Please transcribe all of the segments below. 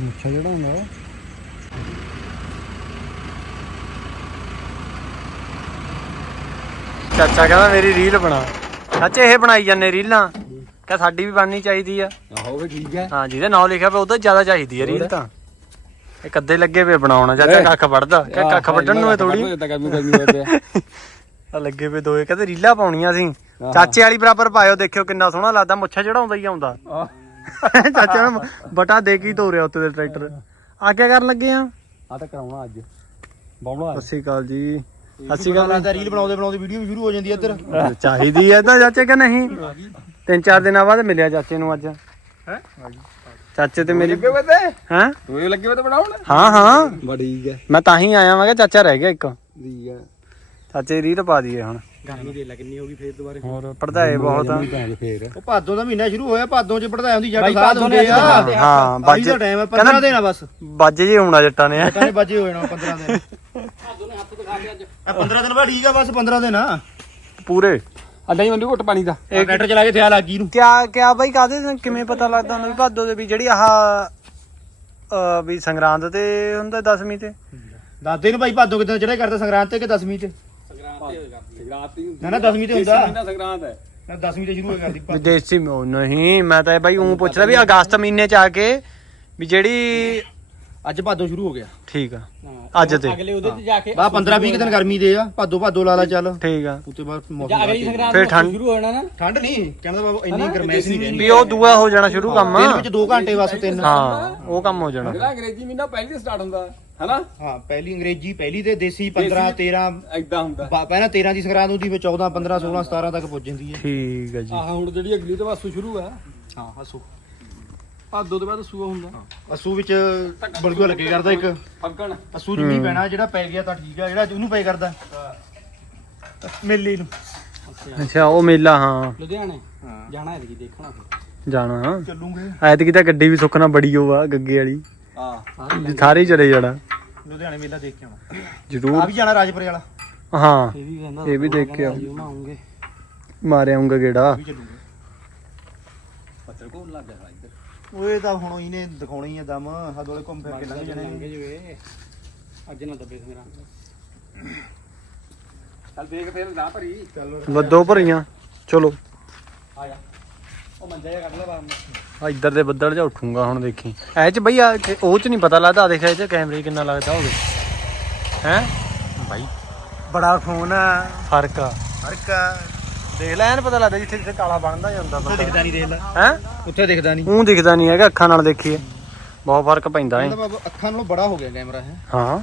ਮੁੱਛਾ ਜਿਹੜਾ ਹੁੰਦਾ ਉਹ ਚਾਚਾ ਕਹਿੰਦਾ ਮੇਰੀ ਰੀਲ ਬਣਾ। ਚਾਚੇ ਇਹ ਬਣਾਈ ਜਾਂਦੇ ਰੀਲਾਂ? ਕਹ ਸਾਡੀ ਵੀ ਬਣਨੀ ਚਾਹੀਦੀ ਆ? ਆਹੋ ਵੀ ਠੀਕ ਹੈ ਹਾਂ ਜਿਹਦੇ ਨਾਂ ਲਿਖਿਆ ਪਿਆ ਉਹ ਤਾਂ ਜ਼ਿਆਦਾ ਚਾਹੀਦੀ ਆ ਰੀਲ ਤਾਂ। ਇਹ ਕੱਦੇ ਲੱਗੇ ਪਏ ਬਣਾਉਣਾ ਚਾਚਾ ਕੱਖ ਵੱਢਦਾ। ਕਹ ਕੱਖ ਵੱਢਣ ਨੂੰ ਥੋੜੀ ਆ ਲੱਗੇ ਪਏ ਦੋਏ ਕਹਿੰਦੇ ਰੀਲਾਂ ਪਾਉਣੀਆਂ ਸੀ। ਚਾਚੇ ਵਾਲੀ ਬਰਾਬਰ ਪਾਇਓ ਦੇਖਿਓ ਕਿੰਨਾ ਸੋਹਣਾ ਲੱਗਦਾ। ਮੁੱਛਾ ਚੜਾਉਂਦਾ ਹੀ ਆਉਂਦਾ। ਚਾਚਾ ਨੇ ਬਟਾ ਦੇ ਕੇ ਹੀ ਤੋਰਿਆ ਉੱਤੇ ਦੇ ਟਰੈਕਟਰ। ਆ ਕਿਆ ਕਰਨ ਲੱਗੇ ਆ? ਆ ਤਾਂ ਕਰਾਉਣਾ ਅੱਜ। ਬਾਉਣਾ ਸਤਿ ਸ਼੍ਰੀ ਅਕਾਲ ਜੀ। ਸਤਿ ਸ਼੍ਰੀ ਅਕਾਲ ਲੱਗਦਾ ਰੀਲ ਬਣਾਉਂਦੇ ਬਣਾਉਂਦੇ ਵੀਡੀਓ ਵੀ ਸ਼ੁਰੂ ਹੋ ਜਾਂਦੀ ਇੱਧਰ। ਚਾਹੀਦੀ ਐ ਤਾਂ ਚਾਚੇ ਕਿ ਨਹੀਂ? ਤਿੰਨ ਚਾਰ ਦਿਨਾਂ ਬਾਅਦ ਮਿਲਿਆ ਚਾਚੇ ਨੂੰ ਅੱਜ। ਹੈ? ਚਾਚੇ ਤੇ ਮੇਰੀ ਲੱਗੇ ਹੋਏ ਤੇ? ਹੈਂ? ਤੂੰ ਲੱਗੇ ਹੋਏ ਤੇ ਬਣਾਉਣ? ਹਾਂ ਹਾਂ। ਬਾ ਠੀਕ ਹੈ। ਮੈਂ ਤਾਂ ਹੀ ਆਇਆ ਮੈਂ ਕਿਹਾ ਚਾਚਾ ਰਹਿ ਗਿਆ ਇੱਕ। ਠੀਕ ਹੈ। ਚਾਚੇ ਰੀਤ ਪਾ ਦਈਏ ਹੁਣ। ਗਰਮੀ ਦੇ ਕਿੰਨੀ ਹੋ ਗਈ ਫੇਰ ਦੁਬਾਰੇ ਹੋਰ ਪੜਦਾਏ ਬਹੁਤ ਆ। ਫੇਰ। ਉਹ ਭਾਦੋਂ ਦਾ ਮਹੀਨਾ ਸ਼ੁਰੂ ਹੋਇਆ ਭਾਦੋਂ ਚ ਪੜਦਾ ਹੁੰਦੀ ਜੱਟ ਬਾਈ ਸਾਧ ਭਾਦੋਂ ਹੁੰਦੇ ਨੇ ਆ। ਹਾਂ ਬਾਈ ਬੱਜ ਦਾ ਟਾਈਮ ਹੈ 15 ਦਿਨ ਆ ਬਸ। ਬੱਜ ਜੇ ਹੋਣਾ ਜੱਟਾਂ ਨੇ। ਜੱਟਾਂ ਨੇ ਬਾਜੇ ਹੋਏ ਨਾ 15 ਦਿਨ ਆ 15 ਦਿਨ ਬਾ ਠੀਕ ਆ ਬਸ 15 ਦਿਨ ਆ। ਪੂਰੇ। ਅੱਡਾ ਹੀ ਮੈਨੂੰ ਘੁੱਟ ਪਾਣੀ ਦਾ। ਇਹ ਟਰੈਕਟਰ ਚਲਾ ਕੇ ਥਿਆ ਲੱਗੀ ਨੂੰ। ਕਿਆ ਕਿਆ ਬਾਈ ਕਾਦੇ ਕਿਵੇਂ ਪਤਾ ਲੱਗਦਾ ਹੁੰਦਾ ਵੀ ਭਾਦੋ ਦੇ ਵੀ ਜਿਹੜੀ ਆਹ ਅਹ ਵੀ ਸੰਗਰਾਂਦ ਤੇ ਹੁੰਦਾ 10ਵੀਂ ਤੇ? ਦਾਦੇ ਨੂੰ ਭਾਈ ਭਾਦੋਂ ਕਿਦਾਂ ਚੜੇ ਕਰਦੇ ਸੰਗਰਾਂਦ ਤੇ ਕਿ 10ਵੀਂ ਤੇ? ਸੰਗਰਾਂਦ ਹੀ ਨਾ ਨਾ 10ਵੀਂ ਤੇ ਹੁੰਦਾ। ਮਹੀਨਾ ਸੰਗਰਾਂਦ ਹੈ। ਨਾ 10ਵੀਂ ਤੇ ਸ਼ੁਰੂ ਹੋਇਆ ਕਰਦੀ ਭਾਦੋਂ। ਵਿਦੇਸ਼ੀ ਉਹ ਨਹੀਂ ਮੈਂ ਤਾਂ ਇਹ ਬਾਈ ਉਹ ਪੁੱਛਦਾ ਵੀ ਅਗਸਤ ਮਹੀਨੇ ਚ ਆ ਕੇ ਵੀ ਜਿਹੜੀ ਅੱਜ ਭਾਦੋਂ ਸ਼ੁਰੂ ਹੋ ਗਿਆ। ਠੀਕ ਆ। ਅੱਜ ਤੇ। ਉਹਦੇ ਤੇ ਜਾ ਕੇ ਬਾ 15 20 ਦਿਨ ਗਰਮੀ ਦੇ ਆ। ਭਾਦੋਂ ਭਾਦੋਂ ਲਾ ਲਾ ਚੱਲ। ਠੀਕ ਆ। ਉਤੇ ਬਾਅਦ ਜਾਂ ਅਗਲੀ ਫਿਰ ਠੰਡ- ਸ਼ੁਰੂ ਹੋ ਜਾਣਾ ਨਾ। ਠੰਡ ਨਹੀਂ ਕਹਿੰਦਾ ਬਾਬਾ ਇੰਨੀ ਗਰਮੈਸ਼ ਨਹੀਂ ਰਹਿਣੀ। ਵੀ ਉਹ ਦੂਆ ਹੋ ਜਾਣਾ ਸ਼ੁਰੂ ਕੰਮ। ਦਿਨ ਵਿੱਚ 2 ਘੰਟੇ ਬਸ ਤਿੰਨ। ਹਾਂ ਉਹ ਕੰਮ ਹੋ ਜਾਣਾ। ਜਿਹੜਾ ਅੰਗਰੇਜ਼ੀ ਮਹੀਨਾ ਪਹਿਲੀ ਤੇ ਸਟਾਰਟ ਹੁੰਦਾ। ਹੈਨਾ? ਹਾਂ ਪਹਿਲੀ ਅੰਗਰੇਜ਼ੀ ਪਹਿਲੀ ਤੇ ਦੇਸੀ 15 13 ਐਦਾਂ ਹੁੰਦਾ। ਬਾ- ਪਹਿਲਾਂ 13 ਦੀ ਸੰਗਰਾਂਦ ਹੁੰਦੀ ਫਿਰ 14 15 16 17 ਤੱਕ ਪੁੱਜ ਜਾਂਦੀ ਹੈ। ਠੀਕ ਆ ਜੀ। ਆਹ ਹੁਣ ਜਿਹੜੀ ਅਗਲੀ ਤੇ ਵਾਸੂ ਸ਼ੁਰੂ ਆ ਹਾਂ ਹਸੂ ਭਾਦੋ ਤੋਂ ਬਾਅਦ ਸੂਆ ਹੁੰਦਾ। ਅਸੂ ਵਿੱਚ ਬਲਗੂਆ ਲੱਗੇ ਕਰਦਾ ਇੱਕ। ਫੱਗਣ ਅਸੂ ਚ ਮੀਂਹ ਪੈਣਾ ਜਿਹੜਾ ਪੈ ਗਿਆ ਤਾਂ ਠੀਕ ਆ ਜਿਹੜਾ ਉਹਨੂੰ ਪੈ ਕਰਦਾ। ਮੇਲੀ ਨੂੰ। ਅੱਛਾ ਉਹ ਮੇਲਾ ਹਾਂ। ਲੁਧਿਆਣੇ। ਹਾਂ। ਜਾਣਾ ਹੈ ਦੇਖਣਾ ਜਾਣਾ ਚੱਲੂਗੇ। ਐਤਕੀ ਤਾਂ ਗੱਡੀ ਵੀ ਸੁੱਕਣਾ ਬੜੀ ਆ ਗੱਗੇ ਵਾਲੀ। ਹਾਂ ਸਾਰੇ ਹੀ ਚਲੇ ਜਾਣਾ। ਲੁਧਿਆਣੇ ਮੇਲਾ ਦੇਖ ਕੇ ਆਉਣਾ। ਆ ਜ਼ਰੂਰ ਵੀ ਜਾਣਾ ਰਾਜਪੁਰੇ ਵਾਲਾ? ਹਾਂ ਇਹ ਵੀ ਕਹਿੰਦਾ ਇਹ ਵੀ ਦੇਖ ਕੇ ਆਓ। ਆਉਂਗੇ। ਮਾਰੇ ਆਉਂਗਾ ਗੇੜਾ। ਵੀ ਚੱਲੂਗੇ। ਪੱਤਰ ਕੋਲ ਲੱਗ ਗਿਆ ਇੱਧਰ। ਓਏ ਤਾਂ ਹੁਣ ਇਹਨੇ ਦਿਖਾਉਣਾ ਆ ਦਮ। ਹਦੋਲੇ ਘੁੰਮ ਫਿਰ ਕੇ ਲੰਘ ਜਾਣੇ ਲੰਘੇ ਜਵੇ ਅੱਜ ਨਾ ਦੱਬੇ ਸੰਗਰਾਂਦ ਚੱਲ ਦੇਖ ਫੇਰ ਨਾ ਭਰੀ। ਚੱਲ ਵੱਦੋ ਭਰੀਆਂ। ਚਲੋ। ਆ ਜਾ। ਉਹ ਮੰਜਾ ਜਿਹਾ ਕੱਢ ਲੈ ਬਾਹਰ ਨੂੰ। ਆ ਇੱਧਰ ਦੇ ਬੱਦਲ ਜਾ ਉੱਠੂਗਾ ਹੁਣ ਦੇਖੀ। ਐ ਚ ਬਈ ਆ ਕਿ ਉਹ ਚ ਨਹੀਂ ਪਤਾ ਲੱਗਦਾ ਆ ਦੇਖ ਇਹ ਚ ਕੈਮਰੇ ਕਿੰਨਾ ਲੱਗਦਾ ਹੋਵੇ। ਹੈ? ਬਾਈ ਬੜਾ ਫੋਨ ਆ। ਫ਼ਰਕ ਆ। ਫ਼ਰਕ ਦੇਖ ਲੈ ਐਨ ਪਤਾ ਲੱਗਦਾ ਜਿੱਥੇ ਜਿੱਥੇ ਕਾਲਾ ਬਣਦਾ ਜਾਂਦਾ ਉੱਥੇ ਦਿਖਦਾ ਨਹੀਂ ਦੇਖ ਲੈ। ਹੈ? ਉੱਥੇ ਦਿਖਦਾ ਨਹੀਂ। ਉਹ ਦਿਖਦਾ ਨਹੀਂ ਹੈਗਾ ਅੱਖਾਂ ਨਾਲ ਦੇਖੀਏ। ਬਹੁਤ ਫ਼ਰਕ ਪੈਂਦਾ ਹੈ ਅੱਖਾਂ ਨਾਲੋਂ ਬੜਾ ਹੋ ਗਿਆ ਕੈਮਰਾ ਹੈ? ਹਾਂ।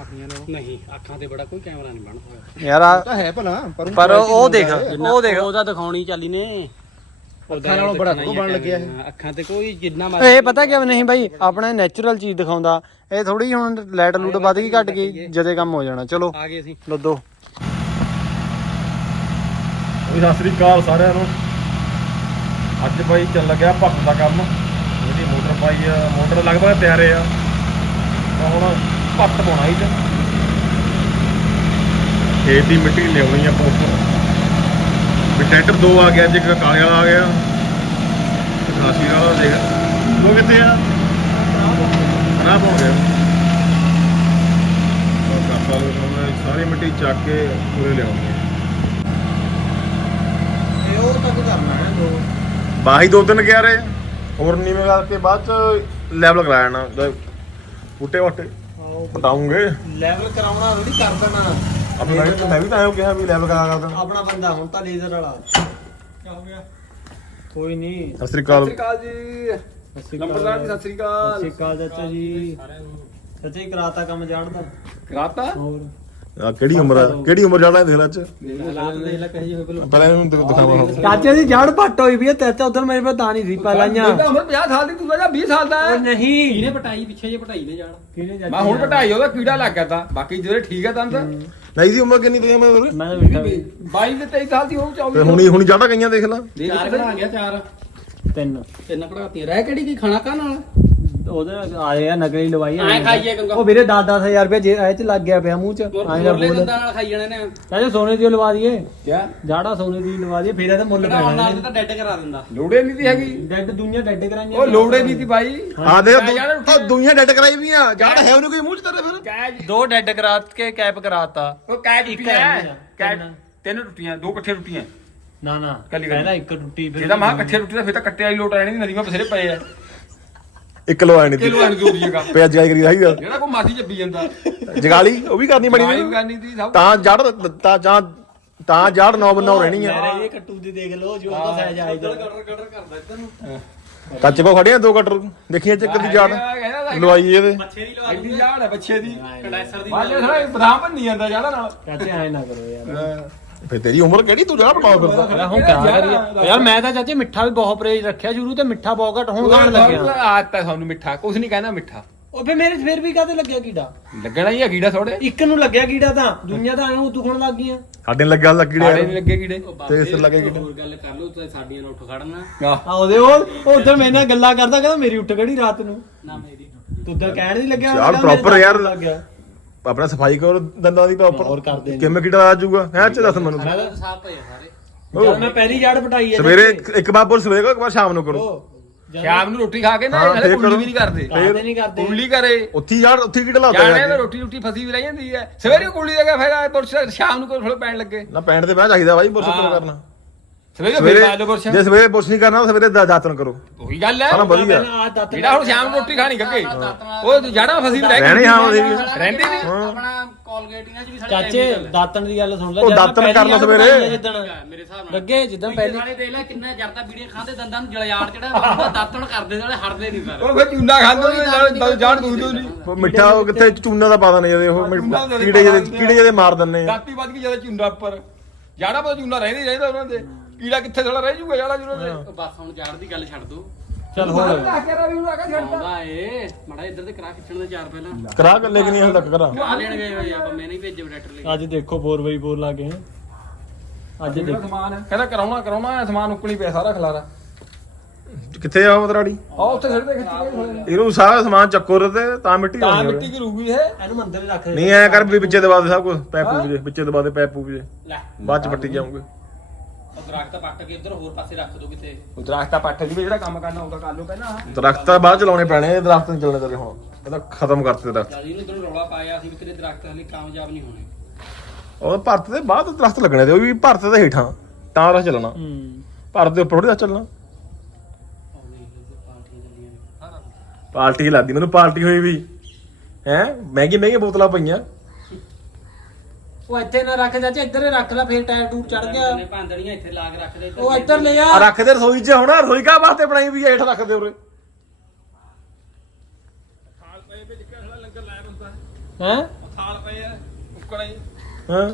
ਆਪਣੀਆਂ ਨਾਲੋਂ। ਨਹੀਂ ਅੱਖਾਂ ਤੇ ਬੜਾ ਕੋਈ ਕੈਮਰਾ ਨਹੀਂ ਬਣ ਹੋਇਆ ਯਾਰ ਆ- ਤਾਂ ਹੈ ਭਲਾ ਪਰ ਪਰ ਉਹ ਦੇਖ ਉਹ ਦੇਖ। ਉਹਦਾ ਦਿਖਾਉਣੀ ਚਾਲੀ ਨੇ। ਅੱਖਾਂ ਨਾਲੋਂ ਬੜਾ ਕੋ ਬਣ ਲੱਗਿਆ ਇਹ। ਹਾਂ, ਅੱਖਾਂ ਤੇ ਕੋਈ ਜਿੰਨਾ ਇਹ ਪਤਾ ਕਿਵੇਂ ਨਹੀਂ ਬਾਈ? ਆਪਣਾ ਨੈਚੁਰਲ ਚੀਜ਼ ਦਿਖਾਉਂਦਾ। ਇਹ ਥੋੜੀ ਹੁਣ ਲਾਈਟ ਲੂਟ ਵੱਧ ਗਈ ਘਟ ਗਈ ਜਦੇ ਕੰਮ ਹੋ ਜਾਣਾ। ਚਲੋ ਆ ਗਏ ਅਸੀਂ। ਲੱਦੋ। ਵੀ ਸਤਿ ਸ੍ਰੀ ਅਕਾਲ ਸਾਰਿਆਂ ਨੂੰ। ਅੱਜ ਬਾਈ ਚੱਲ ਲੱਗਿਆ ਭੱਤ ਦਾ ਕੰਮ। ਜਿਹੜੀ ਮੋਟਰ ਪਾਈ ਆ। ਮੋਟਰ ਲੱਗਦਾ ਤਿਆਰੇ ਆ। ਹੁਣ ਭੱਤ ਪਾਉਣਾ ਹੀ ਤੇ ਖੇਤ ਦੀ ਮਿੱਟੀ ਲਿਆਉਣੀ ਆ ਪੋਸਟਰ। ਵੀ ਟਰੈਕਟਰ ਦੋ ਆ ਗਿਆ ਅੱਜ ਇੱਕ ਕਾਲੇ ਵਾਲਾ ਆ ਗਿਆ। ਸਾਸੀ ਵਾਲਾ ਦੇਖ। ਉਹ ਕਿੱਥੇ ਆ? ਖਰਾਬ ਹੋ ਗਿਆ। ਸਾਰੀ ਮਿੱਟੀ ਚੱਕ ਕੇ ਪੂਰੇ ਲਿਆਉਣੀ ਆ। ਇਹ ਉਹ ਤੱਕ ਕਰਨਾ ਹੈ ਦੋ। ਬਾਹੀ ਦੋ ਦਿਨ ਗਿਆ ਰਹੇ ਹੋਰ ਨੀਵੇਂ ਕਰਕੇ ਬਾਅਦ ਚ ਲੈਵਲ ਕਰਾ ਜਦ ਬੂਟੇ ਵਾਟੇ ਪਟਾਉਂਗੇ। ਲੈਵਲ ਕਰਾਉਣਾ ਥੋੜੀ ਕਰ ਦੇਣਾ। ਮੈਂ ਵੀ- ਮੈਂ ਵੀ ਤਾਂ ਆਇਓ ਕਿਹਾ ਵੀ ਲੈਵਲ ਕਰਾ ਕਰਦਾ ਆਪਣਾ ਬੰਦਾ ਹੁਣ ਤਾਂ ਲੇਜ਼ਰ ਵਾਲਾ। ਕੀ ਹੋ ਗਿਆ? ਕੋਈ ਨਹੀਂ। ਸਤਿ ਸ੍ਰੀ ਅਕਾਲ। ਸਤਿ ਸ੍ਰੀ ਅਕਾਲ ਜੀ। ਨੰਬਰਦਾਰ ਜੀ ਸਤਿ ਸ੍ਰੀ ਅਕਾਲ। ਸਤਿ ਸ਼੍ਰੀ ਅਕਾਲ ਚਾਚਾ ਜੀ। ਸੱਚੇ ਕਰਾਤਾ ਕੰਮ ਜਾਣਦਾ ਰਾਤਾ ਹੋਰ। ਆ ਕਿਹੜੀ ਉਮਰ ਆ? ਕਿਹੜੀ ਉਮਰ ਜਾਣਾ ਦੇਖ ਲੈ ਚ? ਹਾਲਾਤ ਦੇਖ ਲੈ ਕਹੀ ਹੋਏ ਪਹਿਲਾਂ ਪਹਿਲਾਂ ਇਹਨੂੰ ਦਿ- ਦਿਖਾਵਾਂ। ਚਾਚੇ ਦੀ ਜੜ ਪੱਟ ਹੋਈ ਵੀ ਹੈ ਉਧਰ ਮੇਰੇ ਕੋਲ ਤਾਂ ਨਹੀਂ ਸੀ ਪਹਿਲਾਂਆਂ ਉਮਰ 50 ਸਾਲ ਦੀ ਤੂੰ ਤਾਂ 20 ਸਾਲ ਦਾ ਹੈ। ਨਹੀਂ ਇਹਨੇ ਪਟਾਈ ਪਿੱਛੇ ਜੇ ਪਟਾਈ ਨੇ ਜਾਣ। ਕਿਹਨੇ ਮੈਂ ਹੁਣ ਪਟਾਈ ਉਹਦਾ ਕੀੜਾ ਲੱਗ ਗਿਆ ਤਾਂ। ਬਾਕੀ ਜਿਹੜੇ ਠੀਕ ਆ ਤਾਂ ਨਹੀਂ ਦੀ ਉਮਰ ਕਿੰਨੀ ਪਈ ਮੈਂ ਉਰੇ? ਮੈਂ ਤਾਂ ਬੈਠਾ 22 ਤੇ 23 ਸਾਲ ਦੀ ਹੋਊ ਤੇ 24 ਹੁਣੀ ਹੁਣੀ ਜਾਣਾ ਕਈਆਂ ਦੇਖ ਲੈ। ਚਾਰ ਬਣਾ ਗਿਆ ਚਾਰ। ਤਿੰਨ। ਤਿੰਨ ਕਢਾਤੀਆਂ ਰਹਿ ਕਿਹੜੀ ਕੀ ਖਾਣਾ ਕਾ ਨਾਲ ਉਹਦੇ ਆਏ ਆ ਨਕਲੀ ਲਵਾਈ ਆ। ਐਂ ਖਾਈਏ ਗੰਗਾ। ਉਹ ਵੀਰੇ 10-10000 ਰੁਪਏ ਜੇ ਇਹ ਚ ਲੱਗ ਗਿਆ ਪਿਆ ਮੂੰਹ ਚ। ਹੋਰ ਐਂ ਨਾ ਮੁਰਲੇ ਬੋਲ। ਦੰਦਾਂ ਨਾਲ ਖਾਈ ਜਾਣੇ ਨੇ। ਕਹਿੰਦੇ ਸੋਨੇ ਦੀ ਓ ਲਵਾ ਦਈਏ। ਕਿਆ? ਜਾੜਾ ਸੋਨੇ ਦੀ ਲਵਾ ਦਈਏ ਫਿਰ ਇਹਦਾ ਮੁੱਲ ਕਿਹੜਾ ਹੁਣ ਪੈਣਾ ਨਾਲ ਤਾਂ ਡੈਡ ਕਰਾ ਦਿੰਦਾ। ਲੋੜੇ ਨਹੀਂ ਤੀ ਹੈਗੀ। ਡੈਡ ਦੁਨੀਆ ਡੈਡ ਕਰਾਈਆਂ ਉਹ ਲੋੜੇ ਨਹੀਂ ਤੀ ਬਾਈ। ਹਾਂ। ਦੇ ਮੈਂ ਯਾਰ ਉਹ ਦੁਨੀਆ ਡੈਡ ਕਰਾਈ ਵੀ ਆ। ਜੜ ਹੈ ਉਹਨੂੰ ਕੋਈ ਮੂੰਹ ਚ ਤੇਰੇ ਫਿਰ? ਕੈਚ ਦੋ ਡੈਡ ਕਰਾ ਕੇ ਕੈਪ ਕਰਾਤਾ। ਉਹ ਟੁੱਟੀਆਂ ਹੈ ਤਿੰਨ। ਤਿੰਨ ਟੁੱਟੀਆਂ ਦੋ ਇਕੱਠੇ ਟੁੱਟੀਆਂ ਨਾ ਨਾ। ਕੱਲੀ- ਕਹਿੰਦਾ ਇੱਕ ਟੁੱਟੀ ਫਿਰ ਜਿਹਦਾ ਮਾਂ ਇਕੱਠੇ ਟੁੱਟੀ ਤਾਂ ਫਿਰ ਤਾਂ ਕੱਟੇ ਵਾਲੀ ਲੋਟ ਆਣੀ ਨਦੀ ਮਾ ਬਥੇਰੇ ਪਏ ਆ। ਇੱਕ ਕਿਲੋ ਜਗਾ ਪਿਆ ਜਾਈ ਕਰੀ ਰਹੀ ਗੱਲ ਜਿਹੜਾ ਕੋ ਮਾਸੀ ਚੱਬੀ ਜਾਂਦਾ। ਜਗਾਲੀ ਉਹ ਵੀ ਕਰਨੀ ਬਣੀ ਕਰਨੀ ਤੀ ਸਭ। ਤਾਂ ਜੜ ਤਾਂ ਜਾਂ ਤਾਂ ਜੜ ਨੌ ਬਨੌ ਰਹਿਣੀ ਆ। ਇਹ ਕੱਟੂ ਦੀ ਦੇਖ ਲਓ ਜੋ ਉਹਦਾ ਸਾਈਜ਼ ਆਈ ਜਾ ਕੱਚ ਕੋ ਖੜੇ ਆ ਦੋ ਕਟਰ। ਦੇਖੀਏ ਚੱਕ ਦੀ ਜੜ। ਲਵਾਈ ਇਹਦੇ। ਮੱਛੇ ਦੀ ਲਵਾ ਐਡੀ ਜਾੜ ਹੈ ਬੱਚੇ ਦੀ। ਕੰਡੈਂਸਰ ਦੀ ਬਾਜੇ ਥੋੜਾ ਬਦਾਮ ਭੰਨੀ ਜਾਂਦਾ ਜਾੜਾ ਨਾਲ। ਚਾਚੇ ਐ ਨਾ ਕਰੋ ਯਾਰ। ਫਿਰ ਤੇਰੀ ਉਮਰ ਕਿਹੜੀ? ਤੂੰ ਜੜ ਪਟਾਓ ਫਿਰਦਾ ਮੈਂ ਹੁਣ ਕਿਆ ਕਰੀਏ? ਯਾਰ ਮੈਂ ਤਾਂ ਚਾਚੇ ਮਿੱਠਾ ਵੀ ਬਹੁਤ ਪਰਹੇਜ ਰੱਖਿਆ ਸ਼ੁਰੂ ਤੇ ਮਿੱਠਾ ਬਹੁਤ ਘੱਟ ਹੁਣ ਖਾਣ ਲੱਗਿਆ। ਆਦਤ ਹੈ ਤੁਹਾਨੂੰ ਮਿੱਠਾ ਕੁਝ ਨਹੀਂ ਕਹਿੰਦਾ ਮਿੱਠਾ। ਉਹ ਫੇ ਮੇਰੇ ਫਿਰ ਵੀ ਕਾਤੇ ਲੱਗਿਆ ਕੀੜਾ? ਲੱਗਣਾ ਹੀ ਆ ਕੀੜਾ ਥੋੜੇ ਇੱਕ ਨੂੰ ਲੱਗਿਆ ਕੀੜਾ ਤਾਂ ਦੁਨੀਆ ਤਾਂ ਐਂ ਦੁਖਣ ਲੱਗ ਗਈਆਂ। ਸਾਡੇ ਨੂੰ ਲੱਗਾ ਲੱਗੀ ਆੜੇ ਨਹੀਂ ਲੱਗੇ ਕੀੜੇ। ਤੇ ਇਸ ਲੱਗੇ ਕਿਹੜਾ ਹੋਰ ਗੱਲ ਕਰ ਲਓ ਤੇ ਸਾਡੀਆਂ ਨਾਲ ਉੱਠ ਖੜਨਾ। ਆਹ। ਆ ਉਹਦੇ ਉਹ ਉਧਰ ਮੇਰੇ ਨਾਲ ਗੱਲਾਂ ਕਰਦਾ ਕਹਿੰਦਾ ਮੇਰੀ ਉੱਠ ਖੜੀ ਰਾਤ ਨੂੰ। ਨਾ ਮੇਰੀ ਤੂੰ ਤਾਂ ਕਹਿਣ ਨਹੀਂ ਲੱਗਿਆ ਯਾਰ, ਕਹਿੰਦਾ proper ਯਾਰ। ਆਪਣਾ ਸਫ਼ਾਈ ਕਰੋ ਦੰਦਾਂ ਦੀ ਹੋਰ ਪ੍ਰੋਪਰ ਕਰਦੇ ਨੇ। ਕਿਵੇਂ ਕੀੜਾ ਆ ਜਾਊਗਾ ਹੈ ਚ ਦੱਸ ਮੈਨੂੰ ਸਾਰਾ ਤਾਂ ਸਾਫ਼ ਪਏ ਆ ਸਾਰੇ। ਜਦ ਮੈਂ ਪਹਿਲੀ ਜੜ ਪਟਾਈ ਹੈ ਸਵੇਰੇ ਇੱਕ- ਇੱਕ ਵਾਰ ਬੋਲ ਸਵੇਰੇ ਕਰੋ ਇੱਕ ਵਾਰ ਸ਼ਾਮ ਨੂੰ ਕਰੋ। ਸ਼ਾਮ ਨੂੰ ਰੋਟੀ ਖਾ ਕੇ ਨਾ ਹਾਂ, ਹਲੇ ਫੇਰ। ਵੀ ਨਹੀਂ ਕਰਦੇ। ਕਾਹਦੇ ਨਹੀਂ ਕਰਦੇ। ਕੁੱਲੀ ਕਰੇ। ਉੱਥੇ ਯਾਰ ਉੱਥੇ ਕੀੜਾ ਲਾਤਾ ਜਾਣੇ ਮੈਂ। ਰੋਟੀ ਰੋਟੀ ਫਸੀ ਵੀ ਰਹਿ ਜਾਂਦੀ ਹੈ ਸਵੇਰੇ ਕੁੱਲੀ ਦਾ ਫਿਰ ਪੁਰਸ਼ ਸ਼ਾਮ ਨੂੰ ਕੋਈ ਥੋੜਾ ਪੈਣ ਲੱਗੇ। ਨਾ ਪੈਂਟ ਤੇ ਬਹਿ ਚਾਹੀਦਾ ਬਾਈ ਕਿਉਂ ਹਾਂ। ਕਰਨਾ। ਸਵੇਰੇ ਸਵੇਰੇ ਪਾ ਲਓ ਪੁਰਸ਼ ਜੇ ਸਵੇਰੇ ਬੁਰਸ਼ ਨਹੀਂ ਕਰਨਾ ਤਾਂ ਸਵੇਰੇ ਦਾ- ਦਾਤਨ ਕਰੋ। ਉਹੀ ਗੱਲ ਹੈ। ਹਾਂ ਵਧੀਆ। ਜਿਹੜਾ ਹੁਣ ਸ਼ਾਮ ਨੂੰ ਰੋਟੀ ਖਾਣੀ ਗੱਗੇ। ਉਹ ਜੜਾ ਫਸੀ ਰਹਿ ਰਹਿਣੀ ਹਾਂ ਉਹਦੀ ਵੀ। ਰਹਿੰਦੀ ਨਹੀਂ। ਆਪਣਾ ਕੋਲਗੇਟ ਇਹਨਾਂ ਚ ਵੀ ਸਾਡੇ ਚਾਚੇ ਦਾਤਣ ਦੀ ਗੱਲ ਸੁਣ ਲੈ ਉਹ ਜਦ ਮੈਂ ਦਾਤਣ ਪਹਿਲੀ ਕਰ ਲਓ ਸਵੇਰੇ। ਪਟਾਈ ਹੈ ਜਿੱਦਣ। ਮੇਰੇ ਹਿਸਾਬ ਨਾਲ। ਲੱਗੇ ਜਿੱਦਾਂ ਪਹਿਲੀ ਪਹਿਲੇ ਦੇਖ ਲੈ ਕਿੰਨਾ ਜਰਦਾ ਬੀੜੀਆਂ ਖਾਂਦੇ ਦੰਦਾਂ ਨੂੰ ਜਲਿਆੜ ਜਿਹੜਾ ਦਾਤਣ ਕਰਦੇ ਨਾਲੇ ਹਟਦੇ ਨਹੀਂ ਸਰ। ਉਹ ਫਿਰ ਚੂਨਾ ਖਾਂਦੇ ਨੇ ਨਾਲ ਜਾੜ ਦੂਦੋ ਨਹੀਂ ਉਹ ਮਿੱਠਾ ਉਹ ਕਿੱਥੇ ਚੂਨਾ ਦਾ ਪਾ ਦਨੇ ਜਦੇ ਉਹ ਮਿ- ਚੂਨਾ ਤਾਂ ਕੀੜੇ ਜਦੇ ਪਾ ਕੀੜੇ ਜਦੇ ਮਾਰ ਦਿੰਨੇ ਆ। ਦਾਤੀ ਵੱਜ ਗਈ ਜਦੋਂ ਚੂਨਾ ਉੱਪਰ। ਜਾੜਾ ਪਾ ਚੂਨਾ ਰਹਿੰਦੀ ਰਹਿੰਦਾ ਉਹਨਾਂ ਦੇ। ਕੀੜਾ ਕਿੱਥੇ ਥੋੜਾ ਰਹਿ ਜੂਗਾ ਜਾੜਾ ਜੁਨਾ ਦੇ ਬਸ ਹੁਣ ਜੜ ਦੀ ਗੱਲ ਛੱਡ ਦੋ। ਚੱਲ ਹੋਰ। ਆਉਂਦਾ ਏ। ਮੜਾ ਇੱਧਰ ਤੇ ਕਰਾ ਖਿੱਚਣ ਦੇ ਚਾਰ ਪਹਿਲਾਂ। ਕਰਾ ਕੱਲੇ ਕਿ ਨਹੀਂ ਹਲ ਤੱਕ ਕਰਾ ਆ ਲੈਣ ਗਏ ਹੋਏ ਆਪਾਂ ਮੈਂ ਨਹੀਂ ਭੇਜੇ ਡਾਕਟਰ ਲਈ ਅੱਜ ਦੇਖੋ 4x4 ਲਾ ਕੇ ਅੱਜ ਜਿਹੜਾ ਦੇਖੋ। ਸਮਾਨ ਕਹਿੰਦਾ ਕਰਾਉਣਾ ਕਰਾਉਣਾ ਹੈ ਸਮਾਨ ਉਕਣੀ ਪਿਆ ਸਾਰਾ ਖਲਾਰਾ। ਕਿੱਥੇ ਆ ਉਹ ਤਰਾੜੀ ਆ ਉੱਥੇ ਖਿੱਚ ਕੇ ਥੋੜੇ ਜਿਹੇ। ਇਹਨੂੰ ਸਾਰਾ ਸਮਾਨ ਚੱਕੋ ਤੇ ਤਾਂ ਮਿੱਟੀ ਤਾਂ ਆਉਣੀ ਮਿੱਟੀ। ਕੀ ਰੂਗੀ ਹੈ। ਇਹਨੂੰ ਮੰਦਰ ਰੱਖ ਦੇ। ਨਹੀਂ ਐ ਕਰ ਵੀ ਵਿੱਚੇ ਦਬਾ ਦੇ ਸਭ ਕੁਝ ਪੈਪੂ ਜੇ ਵਿੱਚੇ ਦਬਾ ਦੇ ਪੈਪੂ ਲੈ। ਬਾਅਦ ਚ ਪੱਟੀ ਜਾਉਂਗੇ ਉਹ ਦਰਖਤ ਪੱਟ ਕੇ ਇੱਧਰ ਹੋਰ ਪਾਸੇ ਰੱਖ ਦੋ ਕਿਤੇ। ਉਹ ਦਰਖਤਾ ਪੱਟ ਦੀ ਵੀ ਜਿਹੜਾ ਕੰਮ ਕਰਨਾ ਉਹਦਾ ਕਰ ਲੋ ਪਹਿਲਾਂ। ਦਰਖਤ ਤਾਂ ਬਾਅਦ ਚ ਲਾਉਣੇ ਪੈਣੇ ਇਹ ਦਰਖਤ ਨਹੀਂ ਚੱਲਣੇ ਤੇਰੇ ਹੁਣ। ਇਹ ਤਾਂ ਖਤਮ ਕਰਤੇ ਦਰਖਤ। ਜਦ ਇਹਨੂੰ ਤੈਨੂੰ ਰੌਲਾ ਪਾਇਆ ਸੀ ਵੀ ਤੇਰੇ ਦਰਖਤ ਹਲੇ ਕਾਮਯਾਬ ਨਹੀਂ ਹੋਣੇ। ਉਹ ਭਾਰਤ ਦੇ ਬਾਅਦ ਦਰਖਤ ਲੱਗਣੇ ਤੇ ਉਹ ਵੀ ਭਾਰਤ ਦੇ ਹੇਠਾਂ ਤਾਂ ਰਸ ਚੱਲਣਾ। ਹੂੰ। ਭਾਰਤ ਦੇ ਉੱਪਰ ਥੋੜੀ ਚੱਲਣਾ। ਉਹ ਨਹੀਂ ਪਾਰਟੀਆਂ ਚੱਲੀਆਂ ਨੇ। ਪਾਰਟੀ ਲੱਗਦੀ ਮੈਨੂੰ ਪਾਰਟੀ ਹੋਈ ਵੀ। ਹੈ? ਮਹਿੰਗੀ ਮਹਿੰਗੀ ਬੋਤਲਾਂ ਪਈਆਂ। ਉਹ ਇੱਥੇ ਨਾ ਰੱਖ ਚਾਚਾ ਇੱਧਰ ਹੀ ਰੱਖ ਲੈ ਫੇਰ ਟਾਇਰ ਟੂਰ ਚੜ ਗਿਆ। ਇਹਨੇ ਭਾਂਦੜੀਆਂ ਇੱਥੇ ਲਾ ਕੇ ਰੱਖਦੇ ਇੱਧਰ ਉਹ ਇੱਧਰ ਲੈ ਆ। ਆ ਰੱਖ ਦੇ ਰਸੋਈ 'ਚ ਹੁਣ ਰਸੋਈ ਕਾ ਵਾਸਤੇ ਬਣਾਈ ਵੀ ਹੈ, ਹੇਠ ਰੱਖ ਦੇ ਉਰੇ ਹੈ? ਥਾਲ ਪਏ ਆ ਉੱਕਣਾ ਹੀ ਹਾਂ।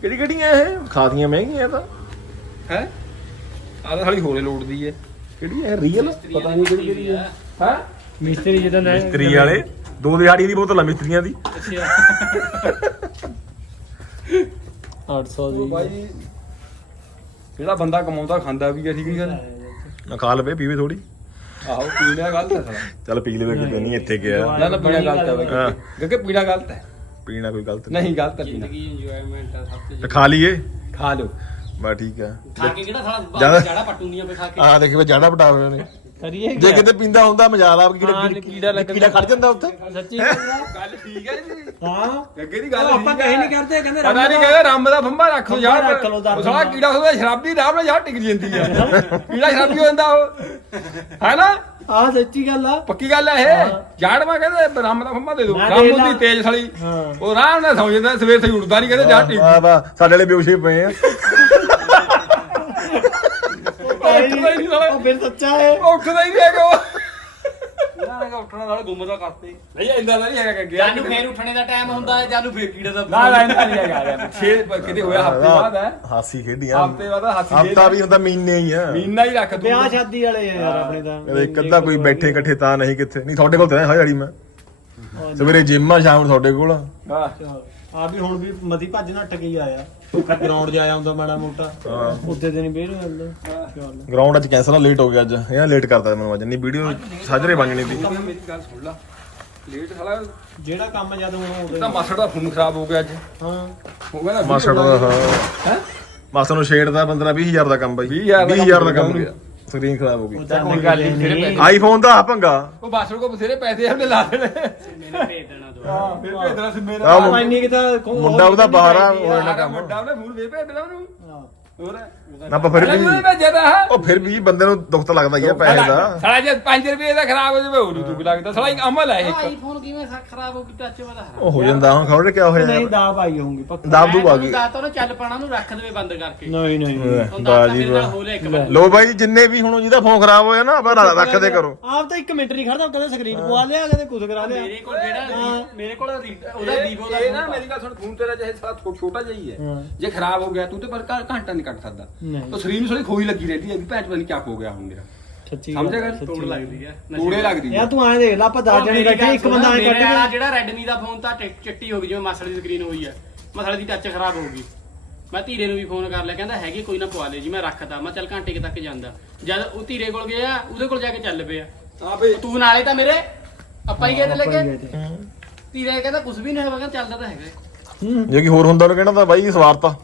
ਕਿਹੜੀ ਕਿਹੜੀਆਂ ਇਹ? ਖਾਦੀਆਂ ਮਹਿੰਗੀਆਂ ਇਹ ਤਾਂ। ਹੈ? ਆਹ ਤਾਂ ਸਾਲੀ ਹੋਰੇ ਲੋੜਦੀ ਹੈ ਕਿਹੜੀ ਹੈ ਰੀਅਲ ਪਤਾ ਨਹੀਂ ਕਿਹੜੀ ਕਿਹੜੀ ਹੈ ਹੈ? ਮਿਸਤਰੀ ਜਦੋਂ ਨਾ ਮਿਸਤਰੀ ਵਾਲੇ। ਦੋ ਦਿਹਾੜੀ ਦੀ ਬੋਤਲ ਆ ਮਿਸਤਰੀਆਂ ਦੀ। 800 ਦੀ। ਬਾਈ ਜਿਹੜਾ ਬੰਦਾ ਕਮਾਉਂਦਾ ਖਾਂਦਾ ਵੀ ਹੈ ਠੀਕ ਨਹੀਂ ਗੱਲ? ਨਾ ਖਾ ਲਵੇ ਪੀਵੇ ਥੋੜੀ ਆਹੋ ਪੀਣਾ ਗਲਤ ਹੈ ਸਾਲਾ। ਚੱਲ ਪੀ ਲਵੇ ਕਿਤੇ ਨਹੀਂ ਇੱਥੇ ਗਿਆ ਨਾ ਨਾ ਪੀਣਾ ਗਲਤ ਹੈ ਹਾਂ। ਬਾਈ ਕਿਉਂਕਿ ਪੀਣਾ ਗਲਤ ਹੈ। ਪੀਣਾ ਕੋਈ ਗਲਤ ਨਹੀਂ। ਨਹੀਂ ਗਲਤ ਹੈ ਪੀਣਾ। ਜ਼ਿੰਦਗੀ ਇੰਜੋਇਮੈਂਟ ਆ ਸਭ ਤੇ ਤੋਂ ਖਾ ਲਈਏ। ਖਾ ਲਓ। ਬਾ ਠੀਕ ਆ। ਖਾ ਕੇ ਕਿਹੜਾ ਸਾਲਾ ਜ਼ਿਆਦਾ- ਜਾੜਾ ਪਟੂਨੀਆਂ ਪੇ ਖਾ ਕੇ। ਆ ਦੇਖ ਵੇ ਜਾੜਾ ਪਟਾ ਹੋਏ ਨੇ ਕਰੀਏ ਜੇ? ਕਿਤੇ ਪਿੰਦਾ ਹੁੰਦਾ ਮਜ਼ਾਲ ਆ ਹਾਂ, ਕੀੜਾ ਕੀੜਾ ਲੱਗਣ ਕੀੜਾ ਖੜ ਜਾਂਦਾ ਉੱਥੇ। ਸੱਚੀ ਗੱਲ ਠੀਕ ਹੈ ਜੀ। ਹਾਂ। ਅੱਗੇ ਦੀ ਉਹ ਗੱਲ ਆਪਾਂ ਠੀਕ ਕਹੇ ਹੈ। ਨਹੀਂ ਕਰਦੇ ਕਹਿੰਦੇ ਪਤਾ ਨਹੀਂ ਦਾ- ਕਹਿੰਦਾ ਰੰਬ ਦਾ ਫੰਬਾ ਰੱਖ ਫੰਬਾ ਯਾਰ ਰੱਖ ਲਓ, ਦਰਦ ਉਹ ਸਾਲਾ ਨਾਲ। ਕੀੜਾ ਹੁੰਦਾ ਸ਼ਰਾਬੀ ਰਾਮ ਨਾਲ ਯਾਰ ਟਿਕ ਜਾਂਦੀ ਹੈ। ਕੀੜਾ ਸ਼ਰਾਬੀ ਹੋ ਜਾਂਦਾ ਉਹ। ਹੈ ਨਾ? ਹਾਂ ਸੱਚੀ ਗੱਲ ਆ। ਪੱਕੀ ਗੱਲ ਹੈ ਇਹ। ਜਾੜ ਮਾ ਕਹਿੰਦੇ ਰੰਬ ਦਾ ਫੰਬਾ ਦੇ ਦੋ ਮੈਂ ਰੰਬ ਦੇ ਲਾ। ਦੀ ਤੇਜ਼ ਸਾਲੀ। ਹਾਂ। ਉਹ ਆਰਾਮ ਨਾਲ ਸੌਂ ਜਾਂਦਾ ਸਵੇਰ ਸੇ ਉੱਠਦਾ ਨਹੀਂ ਕਹਿੰਦੇ ਜਾ ਟਿਕ। ਵਾਹ ਵਾਹ ਸਾਡੇ ਵਾਲੇ ਬੇਹੋਸ਼ੇ ਪਏ ਆ। ਉੱਠਦਾ ਹੀ ਨਹੀਂ ਸਾਲਾ। ਉਹ ਫਿਰ ਸੱਚਾ ਹੈ। ਉਹ ਉੱਠਦਾ ਹੀ ਨਹੀਂ ਹੈਗਾ ਉਹ। ਇਹਨਾਂ ਨੇ ਉੱਠਣਾ ਨਾਲ ਗੁੰਮਦਾ ਕਰਤੇ। ਨਹੀਂ ਇੰਦਾ ਨਹੀਂ ਹੈਗਾ ਗਿਆ ਜਾਨੂੰ ਫੇਰ ਉੱਠਣੇ ਦਾ ਟਾਈਮ ਹੁੰਦਾ ਹੈ ਜਾਨੂੰ ਫੇਰ ਕੀੜੇ ਦਾ ਨਾ ਨਾ ਇੰਦਾ ਨਹੀਂ ਹੈਗਾ ਯਾਰ ਛੇ ਕਿਤੇ ਹੋਇਆ ਹਫ਼ਤੇ ਬਾਅਦ ਹੈ। ਹਾਸੀ ਖੇਡੀਆਂ। ਹਫ਼ਤੇ ਬਾਅਦ ਹਾਸੀ ਹਫਤਾ ਵੀ ਹੁੰਦਾ ਮਹੀਨੇ ਹੀ ਆ। ਮਹੀਨਾ ਹੀ ਰੱਖ ਵਿਆਹ ਸ਼ਾਦੀ ਵਾਲੇ ਆ ਯਾਰ ਆਪਣੇ ਤਾਂ। ਕਦੇ ਇੱਕ ਅੱਧਾ ਕੋਈ ਬੈਠੇ ਇਕੱਠੇ ਤਾਂ ਨਹੀਂ ਕਿੱਥੇ। ਨਹੀਂ ਤੁਹਾਡੇ ਕੋਲ ਤਾਂ ਹੈ ਜਾੜੀ ਮੈਂ। ਸਵੇਰੇ ਜਿੰਮ ਆ ਸ਼ਾਮ ਨੂੰ ਤੁਹਾਡੇ ਕੋਲ ਆ। ਆ ਵੀ ਹੁਣ ਵੀ ਮਦੀ ਭੱਜ ਨੱਟ ਕੇ ਹੀ ਆਇਆ। ਗਰਾਊਂਡ ਜਾਇਆ ਹੁੰਦਾ ਮਾੜਾ ਮੋਟਾ? ਹਾਂ। ਉੱਤੇ ਤੇ ਨਹੀਂ ਬੇਰ ਹੁੰਦਾ। ਚੱਲ ਗਰਾਊਂਡ ਅੱਜ ਕੈਂਸਲ ਆ ਲੇਟ ਹੋ ਗਿਆ ਅੱਜ। ਇਹ ਲੇਟ ਕਰਤਾ ਮੈਨੂੰ ਅੱਜ ਨਹੀਂ ਵੀਡੀਓ ਸਾਜਰੇ ਬਣਨੀ ਸੀ। ਮੇਰੀ ਗੱਲ ਸੁਣ ਲਾ। ਲੇਟ ਸਾਲਾ ਜਿਹੜਾ ਕੰਮ ਜਦ ਤਾਂ ਮਾਸੜ ਦਾ ਫੋਨ ਖਰਾਬ ਹੋ ਗਿਆ ਅੱਜ। ਹਾਂ। ਹੋ ਗਿਆ ਨਾ ਮਾਸੜ ਦਾ ਹਾਂ। ਹੈ? ਮਾਸੜ ਨੂੰ ਛੇੜ ਦਾ 15 20000 ਦਾ ਕੰਮ ਬਾਈ। 20,000 ਦਾ 20000 ਦਾ ਕੰਮ ਕੰਮ। ਗਿਆ। ਸਕਰੀਨ ਖਰਾਬ ਹੋ ਗਈ। ਕੋਈ ਗੱਲ ਨਹੀਂ ਤੇਰੇ ਪੈਸੇ ਆਈਫੋਨ ਦਾ ਆ ਪੰਗਾ। ਉਹ ਮਾਸੜ ਕੋ ਬਥੇਰੇ ਪੈਸੇ ਆ ਉਹਨੇ ਲਾ ਦੇਣੇ। ਮੈਨੂੰ ਭੇਜ ਦੇਣਾ ਦੋ। ਹਾਂ ਫਿਰ ਭੇਜ ਦੇਣਾ ਸੀ ਮੇਰਾ ਆਹ ਮੁੰ- ਇੰਨੀ ਕਿ ਤਾਂ ਮੁੰਡਾ ਉਹਦਾ ਬਾਹਰ ਆ ਆਹ ਕੰਮ ਮੁੰਡਾ ਉਹਨੇ ਫੋਨ ਵੇ ਭੇਜ ਦੇਣਾ ਉਹਨੂੰ। ਹੋਰ? ਨਾ ਪਰ ਫਿਰ ਵੀ ਹੈ। ਉਹ ਫਿਰ ਵੀ ਬੰਦੇ ਨੂੰ ਦੁੱਖ ਤਾਂ ਲੱਗਦਾ ਹੀ ਆ ਪੈਸੇ ਦਾ। ਸਾਲਾ ਜੇ 5 ਰੁਪਏ ਦਾ ਖਰਾਬ ਹੋ ਜਾਵੇ ਉਹਨੂੰ ਦੁੱਖ ਲੱਗਦਾ। ਸਾਲਾ ਇੱਕ ਅਮਲ ਹੈ ਇੱਕ। ਆਈਫੋਨ ਕਿਵੇਂ ਖਰਾਬ ਹੋ ਗਈ ਟੱਚ ਵਾਲਾ ਉਹ ਹੋ ਜਾਂਦਾ ਹੁਣ ਖਬਰ ਕਿਆ ਹੋਇਆ? ਨਹੀਂ ਦਾਬ ਆਈ ਹੋਊਗੀ ਪੱਕਾ। ਦਾਬ ਦੂਬ ਆ ਗਈ। ਦਾਤਾ ਉਹਨੇ ਚੱਲ ਪਾਣਾ ਉਹਨੂੰ ਰੱਖ ਦੇਵੇ ਬੰਦ ਕਰਕੇ। ਨਹੀਂ ਨਹੀਂ। ਬਾਜੀ ਲੋ ਬਾਈ ਜਿੰਨੇ ਵੀ ਹੁਣ ਜਿਹਦਾ ਫੋਨ ਖਰਾਬ ਹੋਇਆ ਨਾ ਆਪਾਂ ਰ- ਰੱਖਦੇ ਕਰੋ। ਆਪ ਤਾਂ ਇੱਕ ਮਿੰਟ ਨਹੀਂ ਖੜਦਾ ਕਦੇ ਸਕਰੀਨ ਪਵਾ ਲਿਆ ਕਦੇ ਕੁਝ ਕਰਾ ਲਿਆ। ਮੇਰੇ ਕੋਲ ਜਿਹੜਾ ਮੇਰੇ ਕੋਲ ਉਹਦਾ ਵੀਵੋ ਦਾ ਇਹ ਨਾ ਮੇਰੀ ਗੱਲ ਸੁਣ ਫੋਨ ਤੇਰਾ ਚਾਹੇ ਸਾਲਾ ਛੋਟਾ ਜਿਹਾ ਹੀ ਹੈ। ਜੇ ਖਰਾਬ ਹੋ ਗਿਆ ਤੂੰ ਤੇ ਪਰ ਘੰਟਾ ਨਹੀਂ ਕੱਟ ਸਕਦਾ ਨਹੀਂ। ਤਾਂ ਸਰੀਰ ਨੂੰ ਸਾਲੀ ਖੋਈ ਲੱਗੀ ਰਹਿੰਦੀ ਹੈ ਵੀ ਭੈਣ ਪਤਾ ਨਹੀਂ ਕੀ ਹੋ ਗਿਆ ਹੁਣ ਮੇਰਾ। ਸੱਚੀ ਸੱਚੀ ਤੋੜ ਲੱਗਦੀ ਆ ਤੂੜੇ ਲੱਗਦੀ ਯਾਰ ਤੂੰ ਐਂ ਦੇਖ ਲਾ ਆਪਾਂ 10 ਜਣੇ ਬੈਠੇ ਇੱਕ ਬੰਦਾ ਐਂ ਗਿਆ ਜਿਹੜਾ ਰੈਡਮੀ ਦਾ ਫੋਨ ਤਾਂ ਚਿੱਟੀ ਹੋ ਗਈ ਜਿਵੇਂ ਮਸਲੇ ਦੀ ਸਕਰੀਨ ਹੋਈ ਆ ਮਸਲੇ ਦੀ ਟੱਚ ਖਰਾਬ ਹੋ ਗਈ। ਮੈਂ ਧੀਰੇ ਨੂੰ ਵੀ ਫੋਨ ਕਰ ਲਿਆ ਕਹਿੰਦਾ ਹੈਗੀ ਕੋਈ ਨਾ ਪਵਾ ਲੈ ਜੀ ਮੈਂ ਰੱਖਤਾ ਮੈਂ ਚੱਲ ਘੰਟੇ ਕੁ ਤੱਕ ਜਾਂਦਾ। ਜਦ ਉਹ ਧੀਰੇ ਕੋਲ ਗਿਆ ਉਹਦੇ ਕੋਲ ਜਾ ਕੇ ਚੱਲ ਪਿਆ। ਹਾਂ ਬਈ ਤੂੰ ਨਾਲੇ ਤਾਂ ਮੇਰੇ ਆਪਾਂ ਹੀ ਗਏ ਤੇ ਆਪਾਂ ਹੀ ਤੇ। ਧੀਰੇ ਕਹਿੰਦਾ ਕੁਝ ਵੀ ਨਹੀਂ ਹੋਇਆ ਕਹਿੰਦਾ ਚੱਲਦਾ ਤਾਂ ਹੈਗਾ। ਜੇ ਕੀ ਹੋਰ ਹੁੰਦਾ ਉਹਨੂੰ ਕਹਿਣਾ ਤਾਂ ਬਾਈ ਸਵਾਰਤਾ।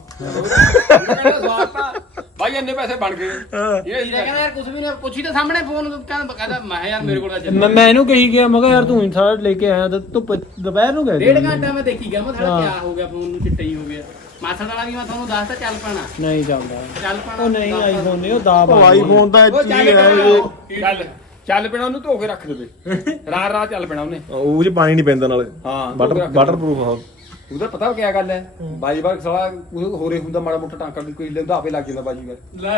ਭਾਈ ਇੰਨੇ ਪੈਸੇ ਬਣ ਗਏ। ਇਹ ਕਹਿੰਦਾ ਯਾਰ ਕੁਝ ਵੀ ਨਹੀਂ ਪੁੱਛੀ ਤਾਂ ਸਾਹਮਣੇ ਫੋਨ ਕਹਿੰਦਾ ਕਹਿੰਦਾ ਮੈਂ ਯਾਰ ਮੇਰੇ ਕੋਲ ਤਾਂ ਚੱਲ ਮੈਂ ਮੈਂ ਇਹਨੂੰ ਕਹੀ ਗਿਆ ਮੈਂ ਕਿਹਾ ਯਾਰ ਤੂੰ ਸਾਰਾ ਲੈ ਕੇ ਆਇਆ ਤਾਂ ਤੂੰ ਪ- ਦੁਪਹਿਰ ਨੂੰ ਗਏ ਡੇਢ ਘੰਟਾ ਮੈਂ ਦੇਖੀ ਗਿਆ ਮੈਂ ਥੋੜਾ। ਕਿਆ ਹੋ ਗਿਆ ਫੋਨ ਨੂੰ ਚਿੱਟਾ ਹੀ ਹੋ ਗਿਆ। ਮਾਸੜ ਵਾਲਾ ਵੀ ਮੈਂ ਤੁਹਾਨੂੰ ਦੱਸਤਾ ਚੱਲ ਪਾਣਾ। ਨਹੀਂ ਚੱਲਦਾ। ਚੱਲ ਪਾਣਾ ਉਹ ਨਹੀਂ ਆਈਫੋਨ ਨਹੀਂ ਉਹ ਦਾਬ ਉਹ। ਆਈਫੋਨ ਤਾਂ ਇੱਥੇ ਚੱਲ ਹੀ। ਚੱਲ ਚੱਲ ਪੈਣਾ ਉਹਨੂੰ ਧੋ ਕੇ ਰੱਖ ਦੇਵੇ ਰਾਹ ਰਾਹ ਚੱਲ ਪੈਣਾ ਉਹਨੇ। ਉਹ ਚ ਪਾਣੀ ਨਹੀਂ ਪੈਂਦਾ ਨਾਲੇ। ਹਾਂ ਵਾਟਰ ਵਾਟਰਪ੍ਰੂਫ ਆ ਉਹਦਾ ਪਤਾ ਕੀ ਗੱਲ ਹੈ। ਬਾਜੀ ਬਾਰ ਸਾਲਾ ਉਹ ਹੋਰੇ ਹੁੰਦਾ ਮਾੜਾ ਮੋਟਾ ਟਾਂਕਾ ਵੀ ਕੋਈ ਲੈਂਦਾ ਆਪੇ ਲੱਗ ਜਾਂਦਾ ਬਾਜੀ ਲੈ।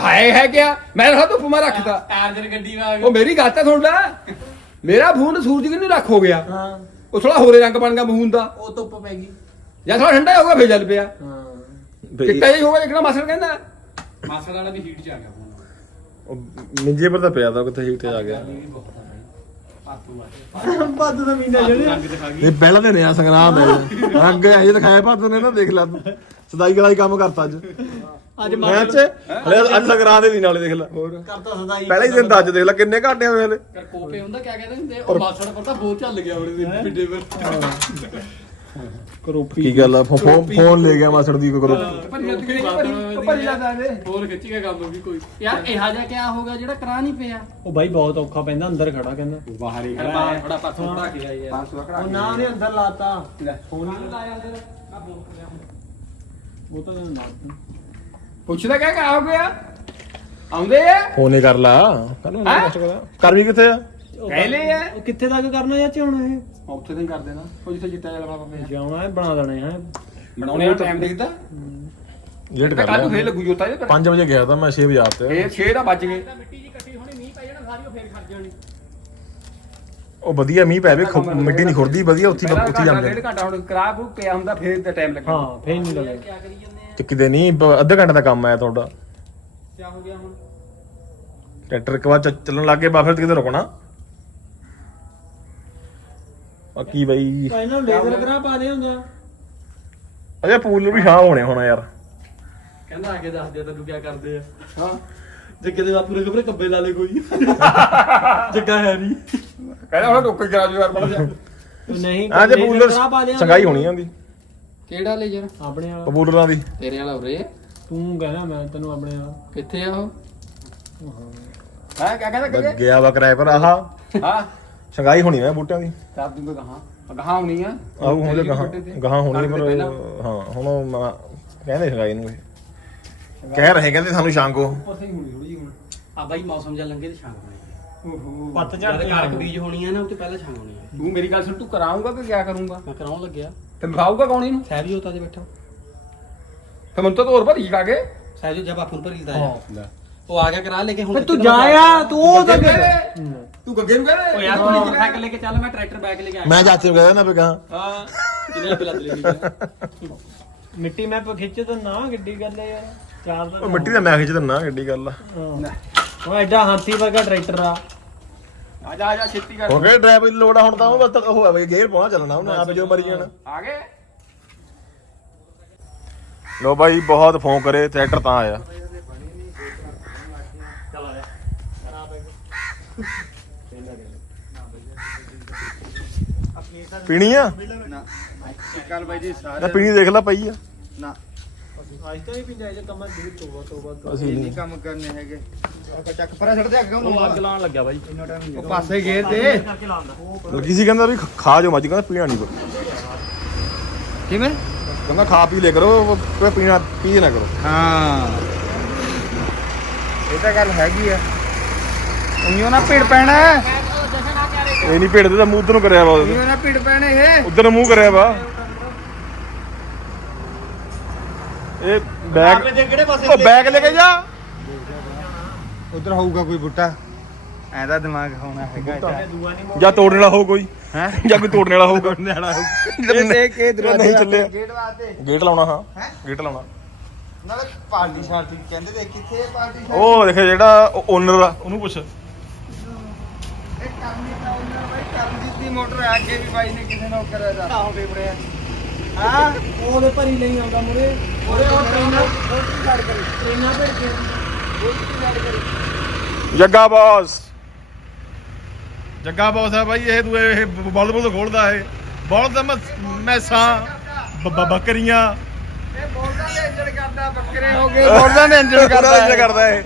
ਹੈ ਹੈ ਕਿਆ? ਮੈਂ ਰਹਾ ਤੂੰ ਫੁਮਾ ਰੱਖਦਾ। ਚਾਰਜਰ ਗੱਡੀ ਵਾ ਉਹ ਮੇਰੀ ਗੱਲ ਤਾਂ ਸੁਣ ਲੈ। ਮੇਰਾ ਫੋਨ ਸੂਰਜ ਕਿੰਨੂੰ ਰੱਖ ਹੋ ਗਿਆ। ਹਾਂ। ਉਹ ਥੋੜਾ ਹੋਰੇ ਰੰਗ ਬਣ ਗਿਆ ਫੋਨ ਦਾ। ਉਹ ਧੁੱਪ ਪੈ ਗਈ। ਜਾਂ ਥੋੜਾ ਠੰਡਾ ਹੋ ਗਿਆ ਫੇਰ ਚੱਲ ਪਿਆ। ਹਾਂ। ਜਿਹਾ ਹੋ ਗਿਆ ਜਿਹੜਾ ਮਾਸਰ ਕਹਿੰਦਾ। ਮਾਸੜ ਵਾਲਾ ਵੀ ਹੀਟ ਚ ਆ ਗਿਆ ਫੋਨ। ਉਹ ਮਿੰਜੇ ਪਰ ਤਾਂ ਪਿਆ ਤਾਂ ਕਿੱਥੇ ਹੀਟ ਤੇ ਆ ਗਿਆ। ਇਹ ਦਾ ਮਹੀਨਾ ਜਿਹੜੇ ਪਹਿਲਾਂ ਤੇ ਨਿਆ ਸੰਗਰਾਮ ਹੈ। ਰੰਗ ਇਹ ਦਿਖਾਇਆ ਭੱਤ ਨੇ ਨਾ ਦੇਖ ਲੈ ਤੂੰ। ਸਦਾਈ ਗਲਾਈ ਕੰਮ ਕਰਤਾ ਅੱਜ। ਅੱਜ ਮੈਂ ਚ ਹਲੇ ਅੱਜ ਸੰਗਰਾਮ ਦੇ ਦਿਨ ਵਾਲੇ ਦੇਖ ਲੈ। ਹੋਰ? ਕਰਤਾ ਸਦਾਈ। ਪਹਿਲੇ ਹੀ ਦਿਨ ਦਾ ਅੱਜ ਦੇਖ ਲੈ ਕਿੰਨੇ ਘਾਟੇ ਹੋਏ ਹਲੇ। ਕੋਪੇ ਹੁੰਦਾ ਕਿਆ ਕਹਿੰਦੇ ਹੁੰਦੇ ਉਹ ਮਾਸੜ ਪਰ ਤਾਂ ਚੱਲ ਗਿਆ ਉਹਦੇ ਦੇ ਪਿੱਡੇ ਪਰ ਕਰੋਪੀ ਕੀ ਗੱਲ ਆ? ਫੋਨ ਫੋਨ ਲੈ ਗਿਆ ਮਾਸੜ ਦੀ ਕਰੋ ਭਰੀ ਜਾਂਦੀ ਕਿ ਨਹੀਂ ਭਰੀ ਜਾਂਦਾ ਇਹਦੇ ਹੋਰ ਖਿੱਚ ਕੇ ਕੰਮ ਵੀ ਕੋਈ? ਯਾਰ ਇਹੋ ਜਿਹਾ ਕਿਆ ਹੋ ਗਿਆ ਜਿਹੜਾ ਕਰਾ ਨਹੀਂ ਪਿਆ? ਉਹ ਬਾਈ ਬਹੁਤ ਔਖਾ ਪੈਂਦਾ ਅੰਦਰ ਖੜਾ ਕਹਿੰਦਾ। ਬਾਹਰ ਹੀ ਬਾਹਰ ਥੋੜਾ ਪਾਸੋਂ ਖੜਾ ਕੇ ਆਈ ਯਾਰ। 500 ਦਾ ਉਹ ਨਾ ਉਹਨੇ ਅੰਦਰ ਲਾਤਾ। ਫੋਨ ਹੀ। ਲਾਇਆ ਉਹਦੇ ਆ ਬੋਲ ਲਿਆ ਉਹ ਤਾਂ ਨਾ ਪੁੱਛਦਾ ਕਿਆ ਕਾ ਹੋ ਗਿਆ? ਆਉਂਦੇ ਆ? ਫੋਨੇ ਕਰ ਲਾ। ਕਰ ਹੈਂ? ਕਰ ਵੀ ਕਿੱਥੇ ਆ? ਕਹਿਲੇ ਆ? ਉਹ ਕਿੱਥੇ ਤੱਕ ਕਰਨਾ ਚਾਚੇ ਹੁਣ ਇਹ? ਉੱਥੇ ਨਹੀਂ ਕਰ ਦੇਣਾ ਉਹ ਜਿੱਥੇ ਚਿੱਟਾ ਜਿਹਾ ਲਵਾ ਪਿਆ ਜਾਉਣਾ ਹੈ ਬਣਾ ਦੇਣੇ ਹੈ ਬਣਾਉਣੇ ਦਾ ਟਾਈਮ ਦੇਖਦਾ ਲੇਟ ਕਰ ਕੱਲ ਨੂੰ ਫੇਰ ਲਿਆ ਲੱਗੂ ਜੋਤਾ ਇਹ 5 ਵਜੇ ਗਿਆ ਤਾਂ ਮੈਂ 6 ਵਜੇ ਆਤੇ। ਫੇਰ 6 ਦਾ ਵੱਜ ਗਏ। ਮਿੱਟੀ ਜੀ ਇਕੱਠੀ ਹੋਣੀ ਮੀਂਹ ਪੈ ਜਾਣਾ ਸਾਰੀ ਉਹ ਫੇਰ ਖੜ ਜਾਣੀ। ਉਹ ਵਧੀਆ ਮੀਂਹ ਪੈ ਵੇ ਮਿੱਟੀ ਨਹੀਂ ਖੁਰਦੀ ਵਧੀਆ ਉੱਥੇ ਪਹਿਲਾਂ ਉੱਥੇ ਘੰਟਾ, ਜਾਂਦੇ ਡੇਢ ਘੰਟਾ ਹੁਣ ਕਰਾਬ ਪਿਆ ਹੁੰਦਾ ਫੇਰ ਤੇ ਟਾਈਮ ਲੱਗਣਾ। ਹਾਂ ਫੇਰ ਨਹੀਂ ਲੱਗਦਾ। ਆ? ਤੇ ਕਿਤੇ ਨਹੀਂ ਬ- ਅੱਧੇ ਘੰਟੇ ਦਾ ਕੰਮ ਆਇਆ ਤੁਹਾਡਾ। ਕਿਆ ਹੋ ਗਿਆ ਹੁਣ? ਟਰੈਕਟਰ ਇੱਕ ਵਾਰ ਚ- ਚੱਲਣ ਲੱਗ ਗਏ ਬਾ ਫਿਰ ਕਿਤੇ ਰੁਕਣਾ। ਬਾਕੀ ਬਈ ਨੂੰ ਲੇਜ਼ਰ ਕਰਾ ਪਾ ਦੇ ਹੁੰਦਾ। ਅਜੇ ਪੂਲ ਨੂੰ ਵੀ ਸ਼ਾਮ ਹੋਣੇ ਹੋਣਾ ਯਾਰ। ਕਹਿੰਦਾ ਆ ਕੇ ਦੱਸ ਦੇ ਤੈਨੂੰ ਕਿਆ ਕਰਦੇ ਆ। ਹਾਂ। ਜੇ ਕਿਤੇ ਬਾਪੂ ਨੇ ਕਬਰੇ ਕੱਬੇ ਲਾ ਲੇ ਕੋਈ। ਜੱਗਾ ਹੈ ਨਹੀਂ। ਕਹਿੰਦਾ ਹੁਣ ਰੁਕ ਗਿਆ ਜੋ ਯਾਰ ਬਣ ਜਾ। ਨਹੀਂ ਆ ਜੇ ਪੂਲਰ ਕਰਾ ਪਾ ਦੇ ਸੰਗਾਈ ਹੋਣੀ ਆਂਦੀ ਕਿਹੜਾ ਲੈ ਯਾਰ ਆਪਣੇ ਵਾਲਾ। ਪਪੂਲਰਾਂ ਦੀ। ਤੇਰੇ ਵਾਲਾ ਉਰੇ? ਤੂੰ ਕਹਿਣਾ ਮੈਂ ਤੈਨੂੰ ਆਪਣੇ ਵਾਲਾ। ਕਿੱਥੇ ਆ ਉਹ? ਹਾਂ। ਕਹਿੰਦਾ ਕਿ ਗਿਆ ਵਾ ਕਿਰਾਏ ਪਰ ਆਹ। ਹਾਂ। ਸੰਗਾਈ ਹੋਣੀ ਨਾ ਬੂਟਿਆਂ ਦੀ। ਕਰ ਦੂੰਗਾ ਕਹਾਂ ਗਾਹਾਂ। ਹੋਣੀ ਆ? ਆਹੋ ਹੁਣ ਜੇ ਗਾਹਾਂ ਗਾਹਾਂ ਹੋਣੀ ਪਰ। ਹਾਂ ਹੁਣ ਉਹ ਮੈਂ- ਕਹਿੰਦੇ ਸੰਗਾਈ ਨੂੰ ਇਹ। ਕਹਿ ਰਹੇ ਕਹਿੰਦੇ ਸਾਨੂੰ ਸ਼ਾਂਗੋ ਉੱਪਰ ਸਹੀ ਹੋਣੀ ਥੋੜੀ ਜਿਹੀ ਹੁਣ। ਆ ਬਾਈ ਮੌਸਮ ਜਾਂ ਲੰਘੇ ਤੇ ਛਾਂ ਹੋਣੀ ਓਹੋ। ਪੱਤ ਜਦ ਕਣਕ ਬੀਜ ਹੋਣੀ ਆ ਨਾ ਉਹ ਤੇ ਪਹਿਲਾਂ ਛਾਂ ਹੋਣੀ ਆ। ਤੂੰ ਮੇਰੀ ਗੱਲ ਸੁਣ ਤੂੰ ਕਰਾਉਂਗਾ ਕਿ ਕਿਆ ਕਰੂੰਗਾ? ਮੈਂ ਕਰਾਉਣ ਲੱਗਿਆ। ਤੇ ਵਿਖਾਊਗਾ ਕੌਣ ਇਹਨੂੰ? ਸਹਿਜ ਹੋਤਾ ਦੇ ਬੈਠਾ। ਤੇ ਮੈਨੂੰ ਤਾਂ ਹੋਰ ਭਰੀ ਕਾ ਕੇ। ਸਹਿਜ ਜਬ ਆਪਨ ਪਰ ਲੀਦਾ ਹੈ ਉਹ ਆ ਗਿਆ ਕਰਾ ਲੈ ਕੇ ਹੁਣ ਤੂੰ ਜਾਇਆ ਤੂੰ ਉਹ ਤਾਂ ਤੂੰ ਗੱਗੇ ਨੂੰ ਕਹਿੰਦੇ ਓ ਯਾਰ ਤੂੰ ਮੋਟਰਸਾਈਕਲ ਲੈ ਕੇ ਚੱਲ ਮੈਂ ਟਰੈਕਟਰ ਬੈਕ ਲੈ ਕੇ ਆਇਆ ਮੈਂ ਚਾਚੇ ਨੂੰ ਕਹਿੰਦਾ ਨਾ ਕਹਾਂ ਹਾਂ ਕਿੰਨੇ ਪਿਲਾ ਤੇ ਮਿੱਟੀ ਮੈਂ ਖਿੱਚ ਤਾਂ ਨਾ ਗੱਡੀ ਗੱਲ ਹੈ ਯਾਰ ਚਾਰ ਦਾ ਉਹ ਮਿੱਟੀ ਦਾ ਮੈਂ ਖਿੱਚ ਦਿੰਨਾ ਗੱਡੀ ਗੱਲ ਆ। ਉਹ ਐਡਾ ਹਾਥੀ ਵਰਗਾ ਟਰੈਕਟਰ ਆ। ਆ ਜਾ ਆ ਜਾ ਛੇਤੀ ਕਰ। ਹੋ ਗਿਆ ਡਰਾਈਵਰ ਦੀ ਲੋੜ ਆ ਹੁਣ ਤਾਂ ਉਹ ਬਸ ਉਹ ਹੈ ਗੇਅਰ ਪਾਉਣਾ ਚੱਲਣਾ ਉਹਨੇ ਆਪੇ ਜੋ ਮਰੀ ਜਾਣਾ। ਆ ਗਏ। ਲੋ ਬਾਈ ਬਹੁਤ ਫੋਨ ਕਰੇ ਟਰੈਕਟਰ ਤਾਂ ਆਇਆ। ਪੀਣੀ ਆ ਕੱਲ ਬਾਈ ਜੀ ਸਾਰੇ ਨਾ ਪੀਣੀ ਦੇਖ ਲੈ ਪਈ ਆ। ਨਾ। ਅੱਜ ਤਾਂ ਨਹੀਂ ਪਿੰਦਾ ਇਹ ਕੰਮ ਦੂਰ ਤੋਬਾ ਤੋਬਾ। ਅਸੀਂ ਨਹੀਂ ਨਹੀਂ ਕੰਮ ਕਰਨੇ ਹੈਗੇ। ਆਹ ਚੱਕ ਪਰੇ ਛੱਡ ਦੇ ਅੱਗੇ ਉਹਨੂੰ ਅੱਗ ਲਾਉਣ ਲੱਗਿਆ ਬਾਈ। ਉਹ ਪਾਸੇ ਗੇਰ ਤੇ। ਲੱਗੀ ਸੀ ਕਹਿੰਦਾ ਵੀ ਖ- ਜਾਓ ਮੱਝ ਕਹਿੰਦਾ ਪੀਣਾ ਨਹੀਂ। ਕਿਵੇਂ? ਕਹਿੰਦਾ ਖਾ ਪੀ ਲੈ ਕਰੋ ਪੀਣਾ ਪੀ ਨਾ ਕਰੋ। ਹਾਂ। ਇਹ ਤਾਂ ਗੱਲ ਹੈਗੀ ਆ। ਉਈਓ ਨਾ ਭਿੜ ਪੈਣਾ। ਇਹ ਨਹੀਂ ਭੇਡਦੇ ਤਾਂ ਮੂੰਹ ਉਧਰ ਨੂੰ ਕਰਿਆ ਵਾ ਉਹਦੇ। ਉਈਓ ਨਾ ਭਿੜ ਪੈਣੇ ਇਹ। ਉਧਰ ਮੂੰਹ ਕਰਿਆ ਵਾ। ਇਹ ਬੈਗ ਦੇ ਕਿਹੜੇ ਪਾਸੇ ਉਹ ਬੈਗ ਲੈ ਕੇ ਜਾ। ਉਧਰ ਹੋਊਗਾ ਕੋਈ ਬੁੱਟਾ। ਐਂ ਦਾ ਦਿਮਾਗ ਹੋਣਾ ਹੈਗਾ। ਜਾਂ ਤੋੜਨ ਵਾਲਾ ਹੋ ਕੋਈ। ਹੈ? ਜਾਂ ਕੋਈ ਤੋੜਨ ਵਾਲਾ ਹੋਊਗਾ ਇਹ ਦੇਖ ਕੇ ਦਰਵਾਜ਼ੇ ਨਹੀਂ ਚੱਲਿਆ। ਗੇਟ ਵਾਸਤੇ। ਗੇਟ ਲਾਉਣਾ ਹਾਂ। ਹੈਂ? ਗੇਟ ਲਾਉਣਾ। ਨਾਲੇ ਪਾਰਟੀ ਸ਼ਾਰਟੀ ਕਹਿੰਦੇ ਤੇ ਕਿੱਥੇ ਹੈ ਪਾਰਟੀ ਸ਼ਾਰਟੀ ਉਹ ਦੇਖ ਜਿਹੜਾ ਓਨਰ ਆ ਉਹਨੂੰ ਪੁੱਛ ਇਹ ਕਰਨੀ ਤਾਂ ਉਹਨਾਂ ਬਾਈ ਕਰਮਜੀਤ ਦੀ ਮੋਟਰ ਆ ਅੱਗੇ ਵੀ ਬਾਈ ਨੇ ਕਿਸੇ ਨੂੰ ਕਰਿਆ ਦਾ। ਆਹੋ ਬੇਬੜਿਆ ਹਾਂ? ਉਹਦੇ ਭਰੀ ਨਹੀਂ ਆਉਂਦਾ ਮੁਰੇ ਉਹਦੇ ਉਹ ਟ੍ਰੇਨਰ ਉਹ ਕੀ ਛੱਡ ਕਰੀ। ਟ੍ਰੇਨਾਂ ਭੇਜ ਕੇ ਉਹ ਕੀ ਛੱਡ ਕਰੀ। ਜੱਗਾ ਬਾਸ। ਜੱਗਾ ਬਾਸ ਆ ਬਾਈ ਇਹ ਦੂਏ ਇਹ ਬਲਦ ਬਲਦ ਖੋਲਦਾ ਇਹ। ਬਲਦ ਮੈਂ ਮੈਸਾਂ ਬੱਕਰੀਆਂ। ਇਹ ਬੋਲਦਾ ਦੇ ਇੰਜਣ ਕਰਦਾ ਬੱਕਰੇ ਹੋ ਗਏ। ਬੋਲਦਾ ਦੇ ਇੰਜਣ ਕਰਦਾ ਇੰਜਣ ਕਰਦਾ ਇਹ।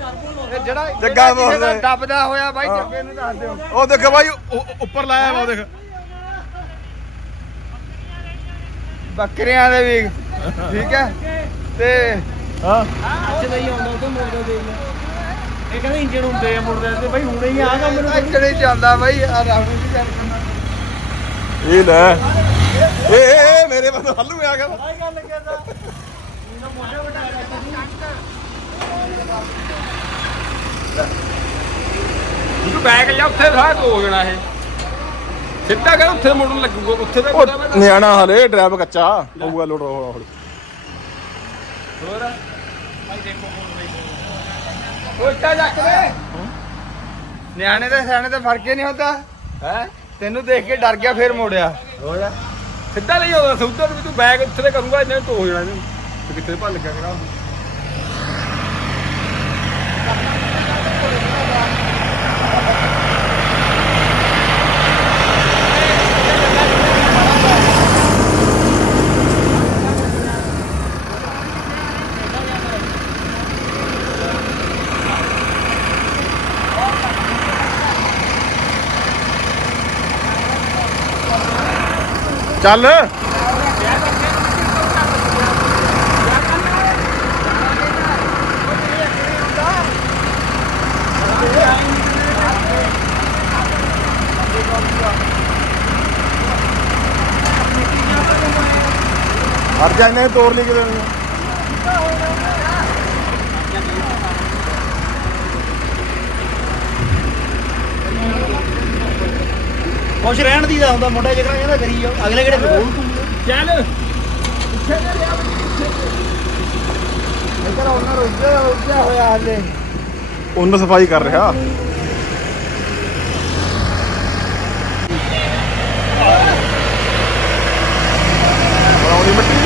ਇਹ ਜਿਹੜਾ ਜੱਗਾ ਬੋਲਦਾ ਹੈ। ਦੱਬਦਾ ਹੋਇਆ ਬਾਈ ਹਾਂ। ਜੱਗੇ ਨੂੰ ਦੱਸ ਦਿਓ। ਉਹ ਦੇਖ ਬਾਈ ਉ- ਉੱਪਰ ਲਾਇਆ ਵਾ ਉਹ ਦੇਖ। ਬੱਕਰਿਆਂ ਦੇ ਵੀ ਠੀਕ ਹੈ? ਤੇ ਹਾਂ। ਅੱਛਾ ਨਹੀਂ ਆਉਂਦਾ ਉਹ ਮੁਰਦਾ ਦੇ ਇਹ ਕਹਿੰਦੇ ਇੰਜਣ ਹੁੰਦੇ ਆ ਮੁਰਦੇ ਤੇ ਬਈ ਹੁਣੇ ਹੀ ਆ ਕੰਮ ਨੂੰ। ਇੱਕੜੇ ਚੱਲਦਾ ਬਾਈ ਆ ਰਾਹੂ ਵੀ ਕਰ ਦਿੰਦਾ ਇਹ ਲੈ। ਏ ਏ ਏ ਮੇਰੇ ਬੰਦੇ ਹੱਲੂ ਆ ਗਿਆ। ਗੱਲ ਲੱਗਿਆ ਤਾਂ ਤੂੰ ਬੈਗ ਜਾ ਉੱਥੇ ਸਾਹ ਹੋ ਜਾਣਾ ਇਹ। ਸਿੱਧਾ ਕਰ ਉੱਥੇ ਮੁੜਨ ਲੱਗੂਗਾ ਉੱਥੇ ਤਾਂ ਪਤਾ ਉਹ ਨਿਆਣਾ ਹਲੇ ਡਰਾਈਵ ਕੱਚਾ। ਹੋਊਗਾ ਲੋਡ ਹੌਲੀ ਹੋਰ? ਉਹ ਇੱਟਾ ਚੱਕ ਦੇ। ਨਿਆਣੇ ਤੇ ਸਿਆਣੇ ਤੇ ਫ਼ਰਕ ਹੀ ਨਹੀਂ ਹੁੰਦਾ। ਹੈ? ਤੈਨੂੰ ਦੇਖ ਕੇ ਡਰ ਗਿਆ ਫੇਰ ਮੋੜਿਆ। ਹੋਇਆ ਸਿੱਧਾ ਨਹੀਂ ਆਉਂਦਾ ਸੁੱਧਰ ਵੀ ਤੂੰ ਬੈਗ ਉੱਥੇ ਤੇ ਕਰੂੰਗਾ ਇਹਨੇ ਟੋ ਹੋ ਜਾਣਾ ਇਹਨੂੰ। ਤੇ ਕਿੱਥੇ ਭੱਲ ਲੱਗਿਆ ਕਿਹੜਾ ਚੱਲ। ਹਰ ਜਾਣੇ ਤੋੜ ਲਈ ਕਿਤੇ। ਖੁਸ਼ ਰਹਿਣ ਦੀ ਦਾ ਹੁੰਦਾ ਮੁੰਡਾ ਜਿਹੜਾ ਕਹਿੰਦਾ ਕਰੀ ਜਾਓ ਅਗਲੇ ਕਿਹੜੇ ਬੋਲ ਤੂੰ ਚੱਲ। ਇੱਧਰ ਉਹਨਾਂ ਰੁੱਝਿਆ ਹੋਇਆ ਹਲੇ। ਉਹਨ ਸਫ਼ਾਈ ਕਰ ਰਿਹਾ ਬਣਾਉਣੀ ਮਿੱਟੀ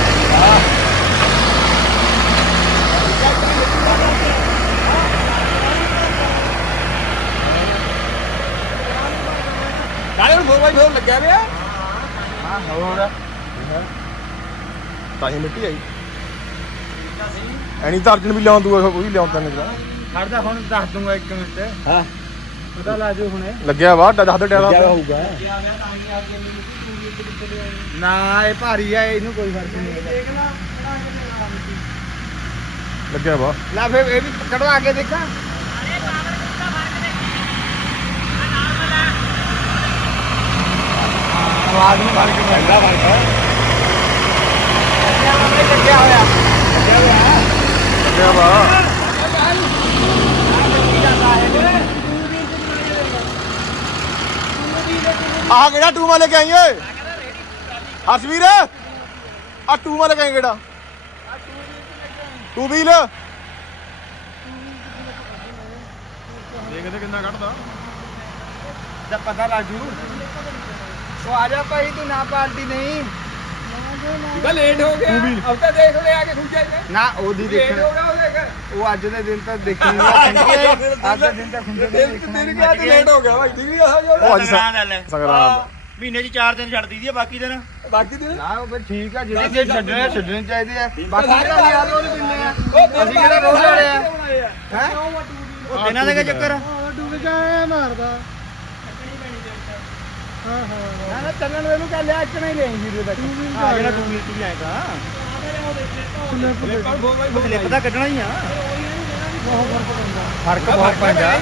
ਕਾਲੇ ਨੂੰ 4x4 ਲੱਗਿਆ ਪਿਆ? ਹਾਂ ਹੋਰ? ਤਾਂ ਹੀ ਮਿੱਟੀ ਆਈ। ਐਨੀ ਤਾਂ ਅਰਜਨ ਵੀ ਲਿਆਉਂ ਦੂਆ ਕੋਈ ਲਿਆਉਂਦਾ ਨਹੀਂ ਤਾਂ ਖੜਦਾ ਹੁਣ ਦੱਸ ਦੂੰਗਾ 1 ਮਿੰਟ। ਹਾਂ। ਪਤਾ ਲਾ ਜੂ ਹੁਣੇ। ਲੱਗਿਆ ਵਾ ਦੱਸ ਦੇ ਟਾਇਰ ਦਾ ਹੋਊਗਾ। ਨਾ ਇਹ ਭਾਰੀ ਆ ਇਹਨੂੰ ਕੋਈ ਫ਼ਰਕ ਨਹੀਂ ਹੈਗਾ। ਲੱਗਿਆ ਵਾ। ਲੈ ਫਿਰ ਇਹ ਵੀ ਕਢਵਾ ਕੇ ਦੇਖਾਂ। ਆਵਾਜ਼ ਨੂੰ ਫ਼ਰਕ ਪੈਂਦਾ ਫ਼ਰਕ ਲੱਗਿਆ ਹੋਇਆ। ਲੱਗਿਆ ਵਾ ਆ ਕਿਹੜਾ ਟੂਮਾ ਲੈ ਕੇ ਆਈ ਓਏ? ਹਸਵੀਰ ਆ ਟੂਮਾ ਲੈ ਕੇ ਆਈ ਕਿਹੜਾ? ਟੂ ਵੀਲ ਦੇਖਦੇ ਕਿੰਨਾ ਕੱਢਦਾ। ਜਦ ਪਤਾ ਲੱਗ ਜੂ। ਉਹ ਆ ਜਾ ਭਾਈ ਤੂੰ ਨਾ ਪਾਲਟੀ ਨਹੀਂ। ਇਹਦਾ ਲੇਟ ਹੋ ਗਿਆ। ਅਬ ਤਾਂ ਦੇਖ ਲਿਆ ਕਿ ਖੁੱਜੇ ਤੇ ਨਾ ਉਹਦੀ ਲੇਟ ਦੇਖਣ। ਹੋ ਗਿਆ ਉਹ ਦੇਖ ਉਹ ਅੱਜ ਦੇ ਦਿਨ ਤਾਂ ਦੇਖਣੀ ਨਹੀਂ ਅੱਜ ਦੇ ਦਿਨ ਤਾਂ ਖੁੰਝੇ ਦਿਨ ਦਿਨ ਗਿਆ। ਤੇ ਲੇਟ ਹੋ ਗਿਆ ਭਾਈ ਠੀਕ ਨਹੀਂ ਆ ਉਹ ਅੱਜ ਸੰਗਰਾਂਦ ਸੰਗਰਾਂਦ। ਮਹੀਨੇ 'ਚ 4 ਦਿਨ ਛੱਡ ਦਈਦੀ ਆ ਬਾਕੀ ਦਿਨ। ਬਾਕੀ ਦਿਨ? ਨਾ ਉਹ ਫਿਰ ਠੀਕ ਆ ਜਿਹੜੇ ਜੇ ਛੱਡਣੇ ਆ, ਛੱਡਣੇ ਚਾਹੀਦੇ ਆ। ਬਾਕੀ ਤਾਂ ਯਾਰ ਰੋਜ਼ ਪੀਂਦੇ ਆ। ਅਸੀਂ ਕਿਹੜਾ ਰੋਜ਼ ਵਾਲੇ ਆ? ਹੈ? ਉਹ ਦਿਨਾਂ ਦਾ ਕੀ ਚੱਕਰ ਆ? ਡੁੱਬ ਜਾ ਮਾਰਦਾ। ਹਾਂ ਹਾਂ ਨਾ ਨਾ ਦੇ ਨੂੰ ਕਹ ਲਿਆ ਇੱਕਣਾ ਹੀ ਲੈਂਗੀ ਵੀਰੇ ਤੱਕ ਆ ਜਿਹੜਾ ਤੂੰ ਤੂੰ ਲਿਆਏਗਾ ਸਲਿੱਪ ਤਾਂ ਕੱਢਣਾ ਹੀ ਆ ਫ਼ਰਕ ਬਹੁਤ ਪੈਂਦਾ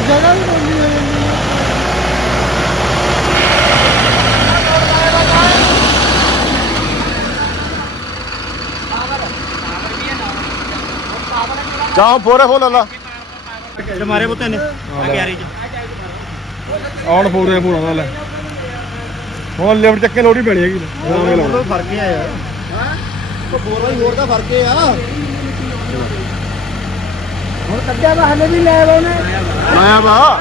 ਜਗ੍ਹਾ ਵੀ ਬੋਲੀ ਹੋ ਜਾਂਦੀ ਫੋਰੇ ਫੋਲ ਲਾ। ਤੇ ਮਾਰੇ ਪੁੱਤੇ ਨੇ ਆ ਗਿਆਰੀ ਚ। ਆਉਣ ਫੋਰੇ ਫੋਨ ਆਉਂਦਾ ਲੈ। ਹੁਣ ਲਿਫਟ ਚੱਕੇ ਲੋੜੀ ਪੈਣੀ ਹੈਗੀ। ਉਹ ਫ਼ਰਕ ਹੀ ਆ ਯਾਰ। ਹਾਂ ਉਹ ਬੋਰ ਹੋਰ ਦਾ ਫ਼ਰਕ ਹੀ ਆ। ਹੁਣ ਕੱਢਿਆ ਵਾ ਹਲੇ ਵੀ ਲੈ ਉਹਨੇ। ਲਾਇਆ ਵਾ।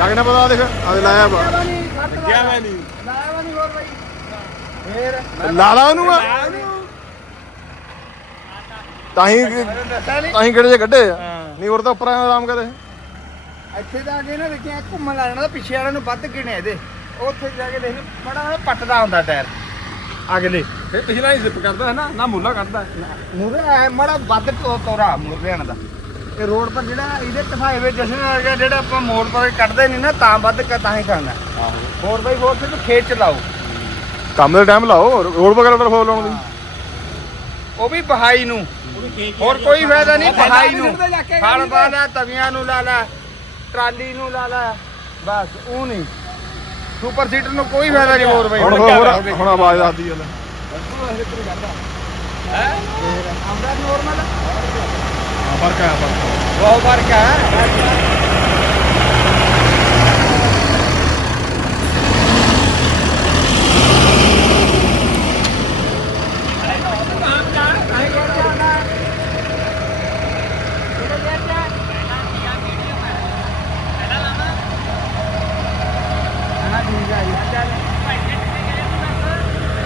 ਲੱਗਣਾ ਪਤਾ ਦੇਖ ਆ ਲਾਇਆ ਵਾ। ਗਿਆ ਮੈਂ ਨਹੀਂ ਲਾ ਲਾ ਉਹਨੂੰ ਆ। ਤਾਂ ਹੀ ਤਾਂ ਹੀ ਕਿਹੜੇ ਜੇ ਕੱਢੇ ਆ। ਨਹੀਂ ਹੋਰ ਤਾਂ ਉੱਪਰ ਆਇਆ ਆਰਾਮ ਕਰੇ। ਇੱਥੇ ਤਾਂ ਆ ਕੇ ਨਾ ਦੇਖਿਆ ਘੁੰਮਣ ਲੱਗ ਜਾਂਦਾ ਪਿੱਛੇ ਵਾਲਿਆਂ ਨੂੰ ਵੱਧ ਗਿਣੇ ਇਹਦੇ। ਉੱਥੇ ਜਾ ਕੇ ਦੇਖ ਬੜਾ ਪੱਟਦਾ ਹੁੰਦਾ ਟਾਇਰ। ਅਗਲੇ। ਫਿਰ ਪਿਛਲਾ ਹੀ ਜ਼ਿਪ ਕਰਦਾ ਹੈ ਨਾ ਨਾ ਮੁੱਲਾ ਕੱਢਦਾ ਮੂਰੇ ਐ ਮੜਾ ਵੱਧ ਤੋ- ਤੋਰਾ ਮੁਰਦਿਆਂ ਦਾ। ਇਹ ਰੋਡ ਪਰ ਜਿਹੜਾ ਇਹਦੇ ਤਫਾਏ ਵਿੱਚ ਜਸ਼ਨ ਵਰਗਾ ਜਿਹੜਾ ਆਪਾਂ ਮੋੜ ਪਰ ਕੱਢਦੇ ਨਹੀਂ ਨਾ ਤਾਂ ਵੱਧ ਕ- ਤਾਂ ਹੀ ਕਰਨਾ 4x4 ਤੇ ਖੇਤ ਚਲਾਓ ਕੰਮ ਦੇ ਟਾਈਮ ਲਾਓ ਰੋਡ ਵਗੈਰਾ ਪਰ ਫੋਲ ਲਾਉਣ ਦੀ। ਉਹ ਵੀ ਬਹਾਈ ਨੂੰ। ਹੋਰ ਕੋਈ ਫਾਇਦਾ ਨਹੀਂ ਬਹਾਈ ਨੂੰ। ਫਲ ਪਾ ਲੈ ਤਵੀਆਂ ਨੂੰ ਲਾ ਲੈ ਟਰਾਲੀ ਨੂੰ ਲਾ ਲੈ ਬਸ ਉਹ ਨਹੀਂ। ਸੁਪਰ ਸੀਟਰ ਨੂੰ ਕੋਈ ਫਾਇਦਾ ਨਹੀਂ ਹੋਰ ਬਈ। ਹੁਣ ਹੋਰ ਹੁਣ ਆਵਾਜ਼ ਆਦੀ ਹੈ। ਆਮਦਾ ਨੋਰਮਲ ਫ਼ਰਕ ਆ। ਫ਼ਰਕ ਬਹੁਤ ਫ਼ਰਕ ਹੈ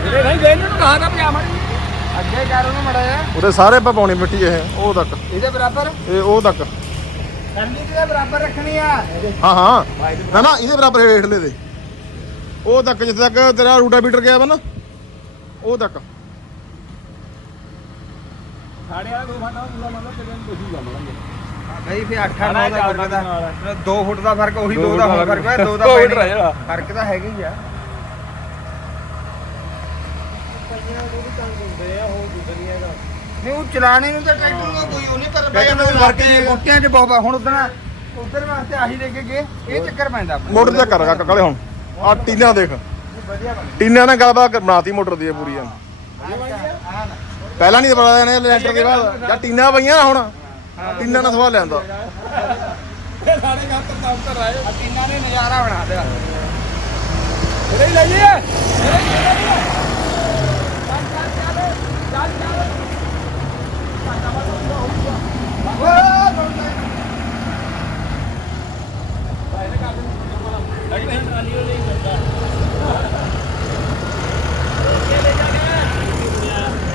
ਜਿਹੜੇ ਨਹੀਂ ਦੇ ਨੂੰ ਕਹਾ ਨਾ ਪਜਾਮਾ ਅੱਗੇ ਜਾ ਉਹਦੇ ਸਾਰੇ ਪਾ ਪਾਉਣੀ ਮਿੱਟੀ ਇਹ ਉਹ ਤੱਕ। ਇਹਦੇ ਬਰਾਬਰ? ਇਹ ਉਹ ਤੱਕ। ਕੰਡੀ ਦੇ ਬਰਾਬਰ ਰੱਖਣੀ ਆ। ਹਾਂ ਹਾਂ। ਨਾ ਨਾ ਇਹਦੇ ਬਰਾਬਰ ਹੇਠਲੇ ਦੇ। ਉਹ ਤੱਕ ਜਿੱਥੇ ਤੱਕ ਤੇਰਾ ਰੂਟਾ ਬੀਟਰ ਗਿਆ ਵਾ ਨਾ ਉਹ ਤੱਕ। ਸਾਡੇ ਵਾਲਾ ਦੋ ਫਾਟਾ ਪੂਰਾ ਮੰਨ ਤੇਰੇ ਨੂੰ ਤੁਸੀਂ ਜਾਵਾਂਗੇ ਬਈ ਫੇ 8 9 ਦਾ ਫ਼ਰਕ ਦਾ 2 ਫੁੱਟ ਦਾ ਫ਼ਰਕ ਉਹੀ 2 ਦੋ ਫ਼ਰਕ ਹੈ 2 ਦਾ ਦੋ ਨਹੀਂ ਉਹ ਚਲਾਣੇ ਨੂੰ ਤਾਂ ਟਰੈਕਟਰ ਦਾ ਕੋਈ ਉਹ ਨਹੀਂ ਪਰ ਬਈ ਉਹਨਾਂ ਦੇ ਫ਼ਰਕ ਜੇ ਬੂਟਿਆਂ 'ਚ ਬਹੁਤ ਆ। ਹੁਣ ਉਦੋਂ ਉਧਰ ਵਾਸਤੇ ਆਹੀ ਲੈ ਕੇ ਗਏ ਇਹ ਚੱਕਰ ਪੈਂਦਾ ਆਪਣਾ। ਮੋਟਰ ਤੇ ਕਰ ਕਾਕਾ ਕਾਲੇ ਹੁਣ। ਆ ਟੀਨਾ ਦੇਖ। ਵਧੀਆ ਬਣ। ਟੀਨਾ ਨਾਲ ਗੱਲਬਾਤ ਬਣਾਤੀ ਮੋਟਰ ਦੀ ਇਹ ਪੂਰੀ ਆ। ਆ ਨਾ ਪਹਿਲਾਂ ਨਹੀਂ ਪਤਾ ਇਹਨੇ ਲੈਂਟਰ ਦੇ ਬਾਅਦ। ਜਾਂ ਟੀਨਾ ਪਈਆਂ ਹੁਣ ਟੀਨਾ ਨਾਲ ਸਵਾਲ ਲੈਂਦਾ ਸਾਡੇ ਘਰ ਤੋਂ ਕੰਮ ਕਰ ਰਹੇ। ਆ ਤਿੰਨਾਂ ਨੇ ਨਜ਼ਾਰਾ ਬਣਾ ਦਿਆ ਇਹਦੇ ਹੀ ਲਈਏ।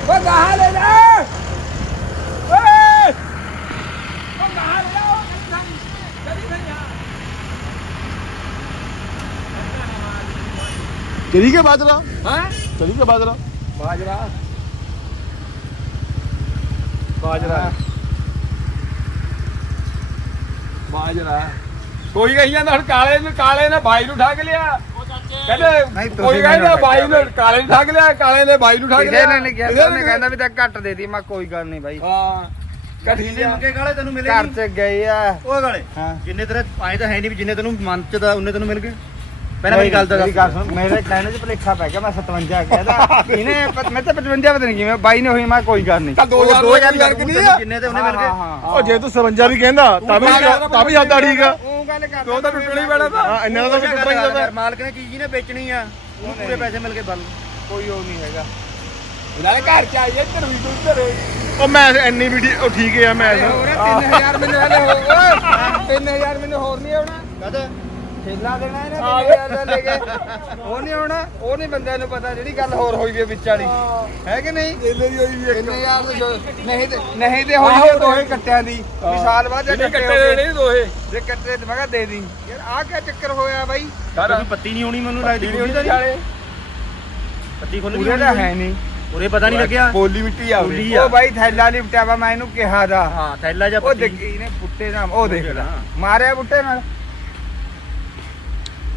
ਉਹ ਕਹਾ ਲੈ ਜਾ ਓਏ ਉਹ ਕਹਾ ਲੈ ਜਾ ਜਲਦੀ ਜਲਦੀ ਜਾ ਚਲੀ ਕੇ ਬਾਜਰਾ ਕੋਈ ਕਹੀ ਜਾਂਦਾ ਹੁਣ ਕਾਲੇ ਨੂੰ ਕਾਲੇ ਨੇ ਬਾਈ ਨੂੰ ਠੱਗ ਲਿਆ। ਕਹਿੰਦੇ ਕੋਈ ਕਹਿੰਦਾ ਬਾਈ ਨੂੰ ਕਾਲੇ ਨੂੰ ਠੱਗ ਲਿਆ ਕਾਲੇ ਨੇ ਬਾਈ ਨੂੰ ਠੱਗ ਲਿਆ ਨੇ ਨਹੀਂ ਕਿਹਾ ਉਹਨੇ ਕਹਿੰਦਾ ਵੀ ਤਾਂ ਘੱਟ ਦੇ ਦੀ ਮੈਂ ਕੋਈ ਗੱਲ ਨਹੀਂ ਬਾਈ। ਹਾਂ ਕਠੀ ਲਿਆ ਗਾਲੇ ਤੈਨੂੰ ਮਿਲੇ ਘਰ ਚ ਗਏ ਆ। ਉਹ ਗਾਲੇ ਹਾਂ। ਜਿੰਨੇ ਤੇਰੇ ਆਏ ਤਾਂ ਹੈ ਨਹੀਂ ਵੀ ਜਿੰਨੇ ਤੈਨੂੰ ਮਨ ਚ ਦਾ ਉਹਨੇ ਤੈਨੂੰ ਮਿਲ ਗਏ। ਪਹਿਲਾਂ ਮੇਰੀ ਗੱਲ ਤਾਂ ਮੇਰੀ ਗੱਲ ਸੁਣ ਮੇਰੇ ਕਹਿਣੇ ਚ ਭਲੇਖਾ ਪੈ ਗਿਆ ਮੈਂ 57 ਕਹਿੰਦਾ ਇਹਨੇ ਪ- ਮੈਂ ਤਾਂ 55 ਪਤਾ ਨਹੀਂ ਕਿਵੇਂ ਬਾਈ ਨੇ ਹੋਈ ਮੈਂ ਕੋਈ ਗੱਲ ਨਹੀਂ। ਤਾਂ 2000 ਦੋ ਹਜ਼ਾਰ ਦੀ ਆ? ਜਿੰਨੇ ਤੇ ਉਹਨੇ ਮਿਲ ਗਏ ਉਹ ਜੇ ਤੂੰ 57 ਵੀ ਕਹਿੰਦਾ ਤਾਂ ਵੀ ਤਾਂ ਵੀ ਜ਼ਿਆਦਾ ਠੀਕ ਆ। ਉਹ ਗੱਲ ਕਰ ਦੋ ਤਾਂ ਟੁੱਟਣੀ ਪੈਣਾ ਤਾਂ। ਹਾਂ ਇੰਨਾ ਤਾਂ ਟੁੱਟਣਾ ਹੀ ਜਾਂਦਾ ਮਾਲਕ ਨੇ ਚੀਜ਼ ਹੀ ਨੇ ਵੇਚਣੀ ਆ। ਉਹਨੂੰ ਪੂਰੇ ਪੈਸੇ ਮਿਲ ਗਏ ਬਲ ਕੋਈ ਉਹ ਨਹੀਂ ਹੈਗਾ। ਨਾਲੇ ਘਰ ਚ ਆਈਏ ਇੱਧਰ ਵੀ ਤੂੰ ਇੱਧਰ ਉਹ ਮੈਂ ਇੰਨੀ ਵੀਡੀਓ ਉਹ ਠੀਕ ਹੈ ਮੈਂ ਹੋਰ 3000 ਮੈਨੂੰ ਹਲੇ ਹੋਰ ਓਏ 3000 ਮੈਨੂੰ ਹੋਰ ਨਹੀਂ ਆਉਣਾ। ਕਦ? ਖੇਲਾ ਦੇਣਾ ਇਹਨੇ 3000 ਦਾ ਲੈ ਕੇ। ਉਹ ਨਹੀਂ ਆਉਣਾ ਉਹ ਨਹੀਂ ਬੰਦਿਆਂ ਨੂੰ ਪਤਾ ਜਿਹੜੀ ਗੱਲ ਹੋਰ ਹੋਈ ਵੀ ਹੈ ਵਿੱਚ ਵਾਲੀ। ਹੈ। ਕਿ ਨਹੀਂ? ਖੇਲੇ ਦੀ ਹੋਈ ਵੀ 3000 ਨਹੀਂ ਤੇ ਨਹੀਂ ਤੇ ਹੋਈ ਉਹ ਦੋਹੇ ਕੱਟਿਆਂ ਦੀ। ਵੀ ਸਾਲ ਬਾਅਦ ਜੇ ਜਿਹੜੇ ਕੱਟੇ ਕੱਟੇ ਹੋਏ। ਦੇਣੇ ਦੋਹੇ। ਜੇ ਕੱਟੇ ਤੇ ਮੈਂ ਕਿਹਾ ਦੇ ਦੀ। ਯਾਰ ਆਹ ਕੀ ਚੱਕਰ ਹੋਇਆ ਬਾਈ? ਕਰ ਪੱਤੀ ਨਹੀਂ ਹੋਣੀ ਮੈਨੂੰ ਲੱਗਦੀ ਨਹੀਂ ਹੋਣੀ ਚਾਲੇ ਪੱਤੀ ਖੁੱਲ ਪੂਰੇ ਦਾ ਹੈ ਨਹੀਂ। ਉਰੇ ਪਤਾ ਨਹੀਂ ਲੱਗਿਆ। ਪੋਲੀ ਮਿੱਟੀ ਆ ਪੋਲੀ ਆ। ਉਹ ਬਾਈ ਥੈਲਾ ਲਿਪਟਿਆ ਵਾ ਮੈਂ ਇਹਨੂੰ ਕਿਹਾ ਦਾ। ਹਾਂ ਥੈਲਾ ਜਾਂ ਉਹ ਦੇਖੀ ਇਹਨੇ ਬੁੱਟੇ ਨਾਲ ਉਹ ਦੇਖ ਲੈ। ਮਾਰਿਆ ਬੁੱਟੇ ਨਾਲ।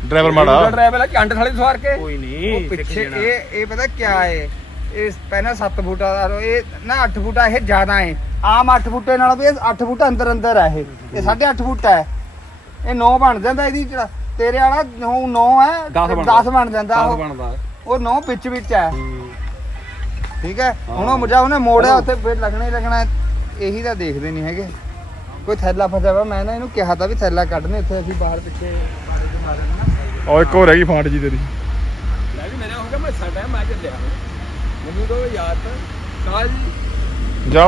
ਡਰਾਈਵਰ ਮਾੜਾ। ਡਰਾਈਵਰ ਚੰਡ ਥਾਲੀ ਸਵਾਰ ਕੇ। ਕੋਈ ਉਹ ਨਹੀਂ ਪਿੱਛੇ ਇਹ ਇਹ ਪਤਾ ਕਿਆ ਹੈ ਇਹ ਪਹਿਲਾਂ 7 ਫੁੱਟਾ ਦਾ ਇਹ ਨਾ 8 ਫੁੱਟਾ ਇਹ ਜ਼ਿਆਦਾ ਹੈ ਆਮ 8 ਫੁੱਟੇ ਨਾਲ ਵੀ 8 ਫੁੱਟ ਅੰਦਰ ਅੰਦਰ ਹੈ ਇਹ। ਇਹ 8.5 ਫੁੱਟ ਹੈ ਇਹ 9 ਬਣ ਜਾਂਦਾ ਇਹਦੀ ਜਿਹੜਾ ਤੇਰੇ ਵਾਲਾ 9 9 ਹੈ 10 ਬਣ ਜਾਂਦਾ ਉਹ। ਬਣਦਾ। ਉਹ 9 ਵਿੱਚ ਵਿੱਚ ਹੈ। ਠੀਕ ਹੈ ਹੁਣ ਉਹ ਮੁੰਡਾ ਉਹਨੇ ਮੋੜਿਆ ਉੱਥੇ ਫਿਰ ਲੱਗਣਾ ਹੀ ਲੱਗਣਾ। ਹੈ। ਇਹੀ ਤਾਂ ਦੇਖਦੇ ਨਹੀਂ ਹੈਗੇ। ਕੋਈ ਥੈਲਾ ਫਸਿਆ ਵਾ ਮੈਂ ਨਾ ਇਹਨੂੰ ਕਿਹਾ ਤਾਂ ਵੀ ਥੈਲਾ ਕੱਢਨੇ ਇੱਥੇ ਅਸੀਂ ਬਾਹਰ ਪਿੱਛੇ ਮਾਰੇ ਤੋਂ ਮਾਰੇ ਉਹ ਇੱਕ ਹੋਰ ਹੈਗੀ ਫਾਂਟ ਜੀ ਤੇਰੀ। ਲੈ ਵੀ ਮੇਰੇ ਹੋ ਗਿਆ ਮੈਂ ਸਾਡਾ ਮੈਂ ਚੱਲਿਆ। ਮੈਨੂੰ ਤਾਂ ਯਾਦ ਕਾਲ ਜੀ।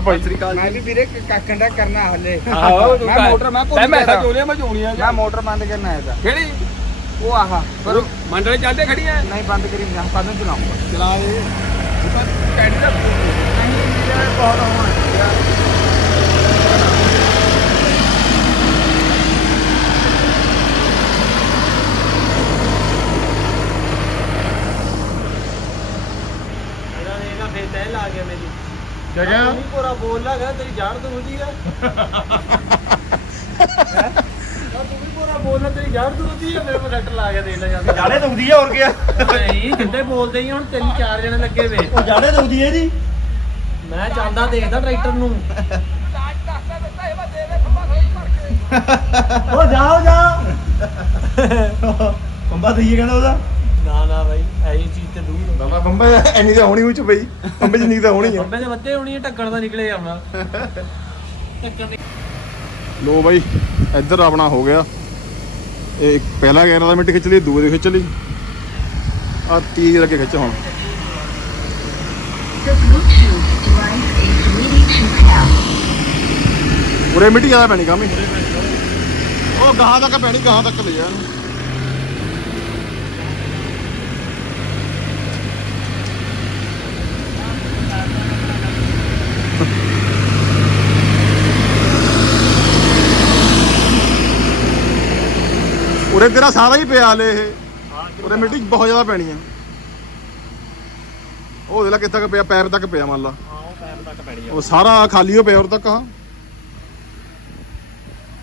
ਭਾਈ। ਸ੍ਰੀ ਅਕਾਲ ਮੈਂ ਵੀ ਵੀਰੇ ਕਾਕੰਡਾ ਕਰਨਾ ਹਲੇ। ਆਹੋ ਤੂੰ ਮੈਂ ਮੋਟਰ ਮੈਂ ਭੁੱਲ ਮੈਂ ਮੈਸੇਜ ਜੋਲੀਆਂ ਮੈਂ ਜੋਣੀਆਂ ਮੈਂ ਮੋਟਰ ਬੰਦ ਕਰਨ ਆਇਆ ਤਾਂ ਕਿਹੜੀ? ਉਹ ਆਹ ਪਰ ਮੰਡਲੇ ਚੱਲਦੇ ਖੜੀਆਂ? ਨਹੀਂ ਬੰਦ ਕਰੀ ਮੈਂ ਕਦੋਂ ਚਲਾਉਂਗਾ। ਚਲਾ ਦੇ। ਕੈਂਡੀ ਦਾ ਨਹੀਂ ਵੀਰੇ ਬਹੁਤ ਹੋਣਾ ਯਾਰ ਇਹਦਾ ਇਹਦਾ ਫੇਰ ਤੈ ਲਾ ਗਿਆ ਮੇਰੀ ਤੂੰ ਪੂਰਾ ਬੋਲ ਲੱਗਾ ਤੇਰੀ ਜਾੜ ਤੋਂ ਹੁੰਦੀ ਆ। ਤੂੰ ਵੀ ਪੂਰਾ ਬੋਲਣਾ ਤੇਰੀ ਜਾੜ ਤੋਂ ਹੁੰਦੀ ਆ। ਮੇਰੇ ਕੋਲ ਸੱਟ ਲਾ ਕੇ ਦੇ ਲੈ ਜਾਂਦੇ ਜਾੜੇ ਦੁਖਦੀ ਆ ਹੋਰ ਕੀ ਆ? ਨਹੀਂ ਕਿੰਨੇ ਬੋਲਦੇ ਹੀ ਹੁਣ ਤਿੰਨ ਚਾਰ ਜਣੇ ਲੱਗੇ ਵੇ। ਉਹ ਜਾੜੇ ਦੁਖਦੀ ਹੈ ਜੀ ਮੈਂ ਚੱਲਦਾ ਦੇਖਦਾ ਟਰੈਕਟਰ ਨੂੰ। ਉਹ ਜਾਓ ਜਾ ਕੰਬਾ ਦਈਏ ਕਹਿੰਦਾ ਉਹਦਾ। ਨਾ ਨਾ ਬਾਈ ਐਹੀ ਚੀਜ਼ ਤੇ ਦੂਰ ਬਾਬਾ ਬੰਬੇ ਐਨੀ ਤਾਂ ਹੋਣੀ ਉੱਚ ਬਈ। ਬੰਬੇ ਜਿੰਨੀ ਤਾਂ ਹੋਣੀ ਆ। ਬੰਬੇ ਦੇ ਵੱਤੇ ਹੋਣੀ ਹੈ ਢੱਕਣ ਦਾ ਨਿਕਲੇ ਆਉਣਾ ਢੱਕਣ ਲੋ ਬਾਈ ਇੱਧਰ ਆਪਣਾ ਹੋ ਗਿਆ। ਇਹ ਇੱਕ ਪਹਿਲਾ ਗੇਅਰ ਵਾਲਾ ਮਿੰਟ ਖਿੱਚ ਲਈ ਦੂਏ ਦੇ ਖਿੱਚ ਲਈ। ਆ ਤੀਜੇ ਲੱਗੇ ਖਿੱਚ ਹੁਣ। The Bluetooth device is ready to pair. ਉਰੇ ਮਿੱਟੀ ਜ਼ਿਆਦਾ ਪੈਣੀ ਕਾਮੀ ਉਹ ਗਾਹਾਂ ਤੱਕ ਪੈਣੀ ਗਾਹਾਂ ਤੱਕ ਲੈ ਜਾ ਇਹਨੂੰ। ਉਰੇ ਤੇਰਾ ਸਾਰਾ ਹੀ ਪਿਆ ਲੈ ਇਹ। ਉਰੇ ਮਿੱਟੀ ਬਹੁਤ ਜ਼ਿਆਦਾ ਪੈਣੀ ਆ। ਉਹ ਦੇ ਲਾ ਕਿੱਥੇ ਤੱਕ ਪਿਆ ਪੈਰ ਤੱਕ ਪਿਆ ਮੰਨ ਲਾ। ਹਾਂ ਉਹ ਪੈਰ ਤੱਕ ਪੈਣੀ ਉਹ ਸਾਰਾ ਖਾਲੀ ਹੋ ਪਿਆ ਉਰ ਤੱਕ ਆ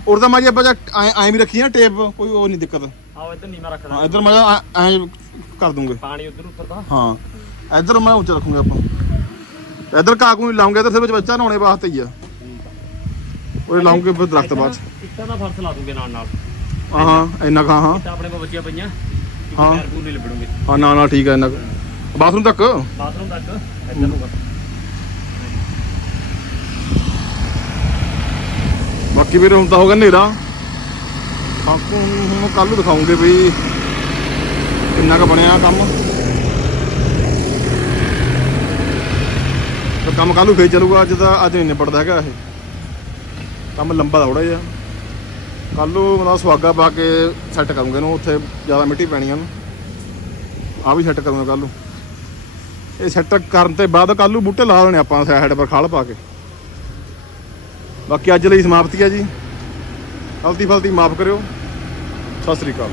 ਉਰ ਤਾਂ ਮਾਜੀ ਆਪਾਂ ਐ ਵੀ ਰੱਖੀ ਨਾ ਟੇਪ ਕੋਈ ਉਹ ਨਹੀਂ ਦਿੱਕਤ। ਆਓ ਇੱਧਰ ਨੀਮਾ ਰੱਖਦਾ ਹਾਂ ਇੱਧਰ ਮੈਂ ਐ ਕਰ ਦੂੰਗੇ। ਪਾਣੀ ਉਧਰ ਉੱਤਰਦਾ। ਹਾਂ ਇੱਧਰ ਮੈਂ ਉੱਚਾ ਰੱਖੂੰਗਾ ਆਪਾਂ। ਇੱਧਰ ਕਾਕੂ ਨਹੀਂ ਲਾਉਂਗੇ ਇੱਧਰ ਸਿਰ ਵਿੱਚ ਬੱਚਾ ਨਹਾਉਣੇ ਵਾਸਤੇ ਹੀ ਆ। ਉਹ ਲਾਉਂਗੇ ਫਿਰ ਦਰਖਤ ਬਾਅਦ। ਇੱਟਾਂ ਦਾ ਫਰਸ਼ ਲਾ ਦੂੰਗੇ ਨਾਲ ਨਾਲ ਹਾਂ ਹਾਂ ਇੰਨਾ ਕਾ ਹਾਂ ਆਪਣੇ ਕੋਲ ਬੱਚੀਆਂ ਪਈਆਂ। ਹਾਂ। ਪੈਰ ਪੂਰ ਨਹੀਂ ਲਿਬੜੂਗੇ। ਹਾਂ ਨਾ ਨਾ ਠੀਕ ਆ ਇੰਨਾ ਕੁ। ਬਾਥਰੂਮ ਤੱਕ? ਬਾਥਰੂਮ ਤੱਕ ਇੱਧਰ ਨੂੰ ਕਰ ਬਾਕੀ ਵੀਰੇ ਹੁਣ ਤਾਂ ਹੋ ਗਿਆ ਹਨੇਰਾ। ਬਾਕੀ ਹੁਣ ਕੱਲ ਨੂੰ ਦਿਖਾਉਂਗੇ ਵੀ ਕਿੰਨਾ ਕੁ ਬਣਿਆ ਕੰਮ। ਤਾਂ ਕੰਮ ਕੱਲ ਨੂੰ ਫੇਰ ਚੱਲੂਗਾ ਅੱਜ ਤਾਂ ਅੱਜ ਨਹੀਂ ਨਿਬੜਦਾ ਹੈਗਾ ਇਹ। ਕੰਮ ਲੰਬਾ ਥੋੜਾ ਜਿਹਾ। ਕੱਲ ਨੂੰ ਮਤਲਬ ਸੁਹਾਗਾ ਪਾ ਕੇ ਸੈੱਟ ਕਰੂੰਗੇ ਇਹਨੂੰ, ਉੱਥੇ ਜ਼ਿਆਦਾ ਮਿੱਟੀ ਪੈਣੀ ਆ ਨੂੰ ਆ ਵੀ ਸੈੱਟ ਕਰੂੰਗਾ ਕੱਲ ਨੂੰ। ਇਹ ਸੈੱਟ ਕਰਨ ਤੇ ਬਾਅਦ ਕੱਲ ਨੂੰ ਬੂਟੇ ਲਾ ਦੇਣੇ ਆਪਾਂ ਸਾਈਡ ਪਰ ਖਾਲ ਪਾ ਕੇ। ਬਾਕੀ ਅੱਜ ਲਈ ਸਮਾਪਤੀ ਹੈ ਜੀ। ਗਲਤੀ ਫਲਤੀ ਮਾਫ ਕਰਿਓ। ਸਤਿ ਸ੍ਰੀ ਅਕਾਲ।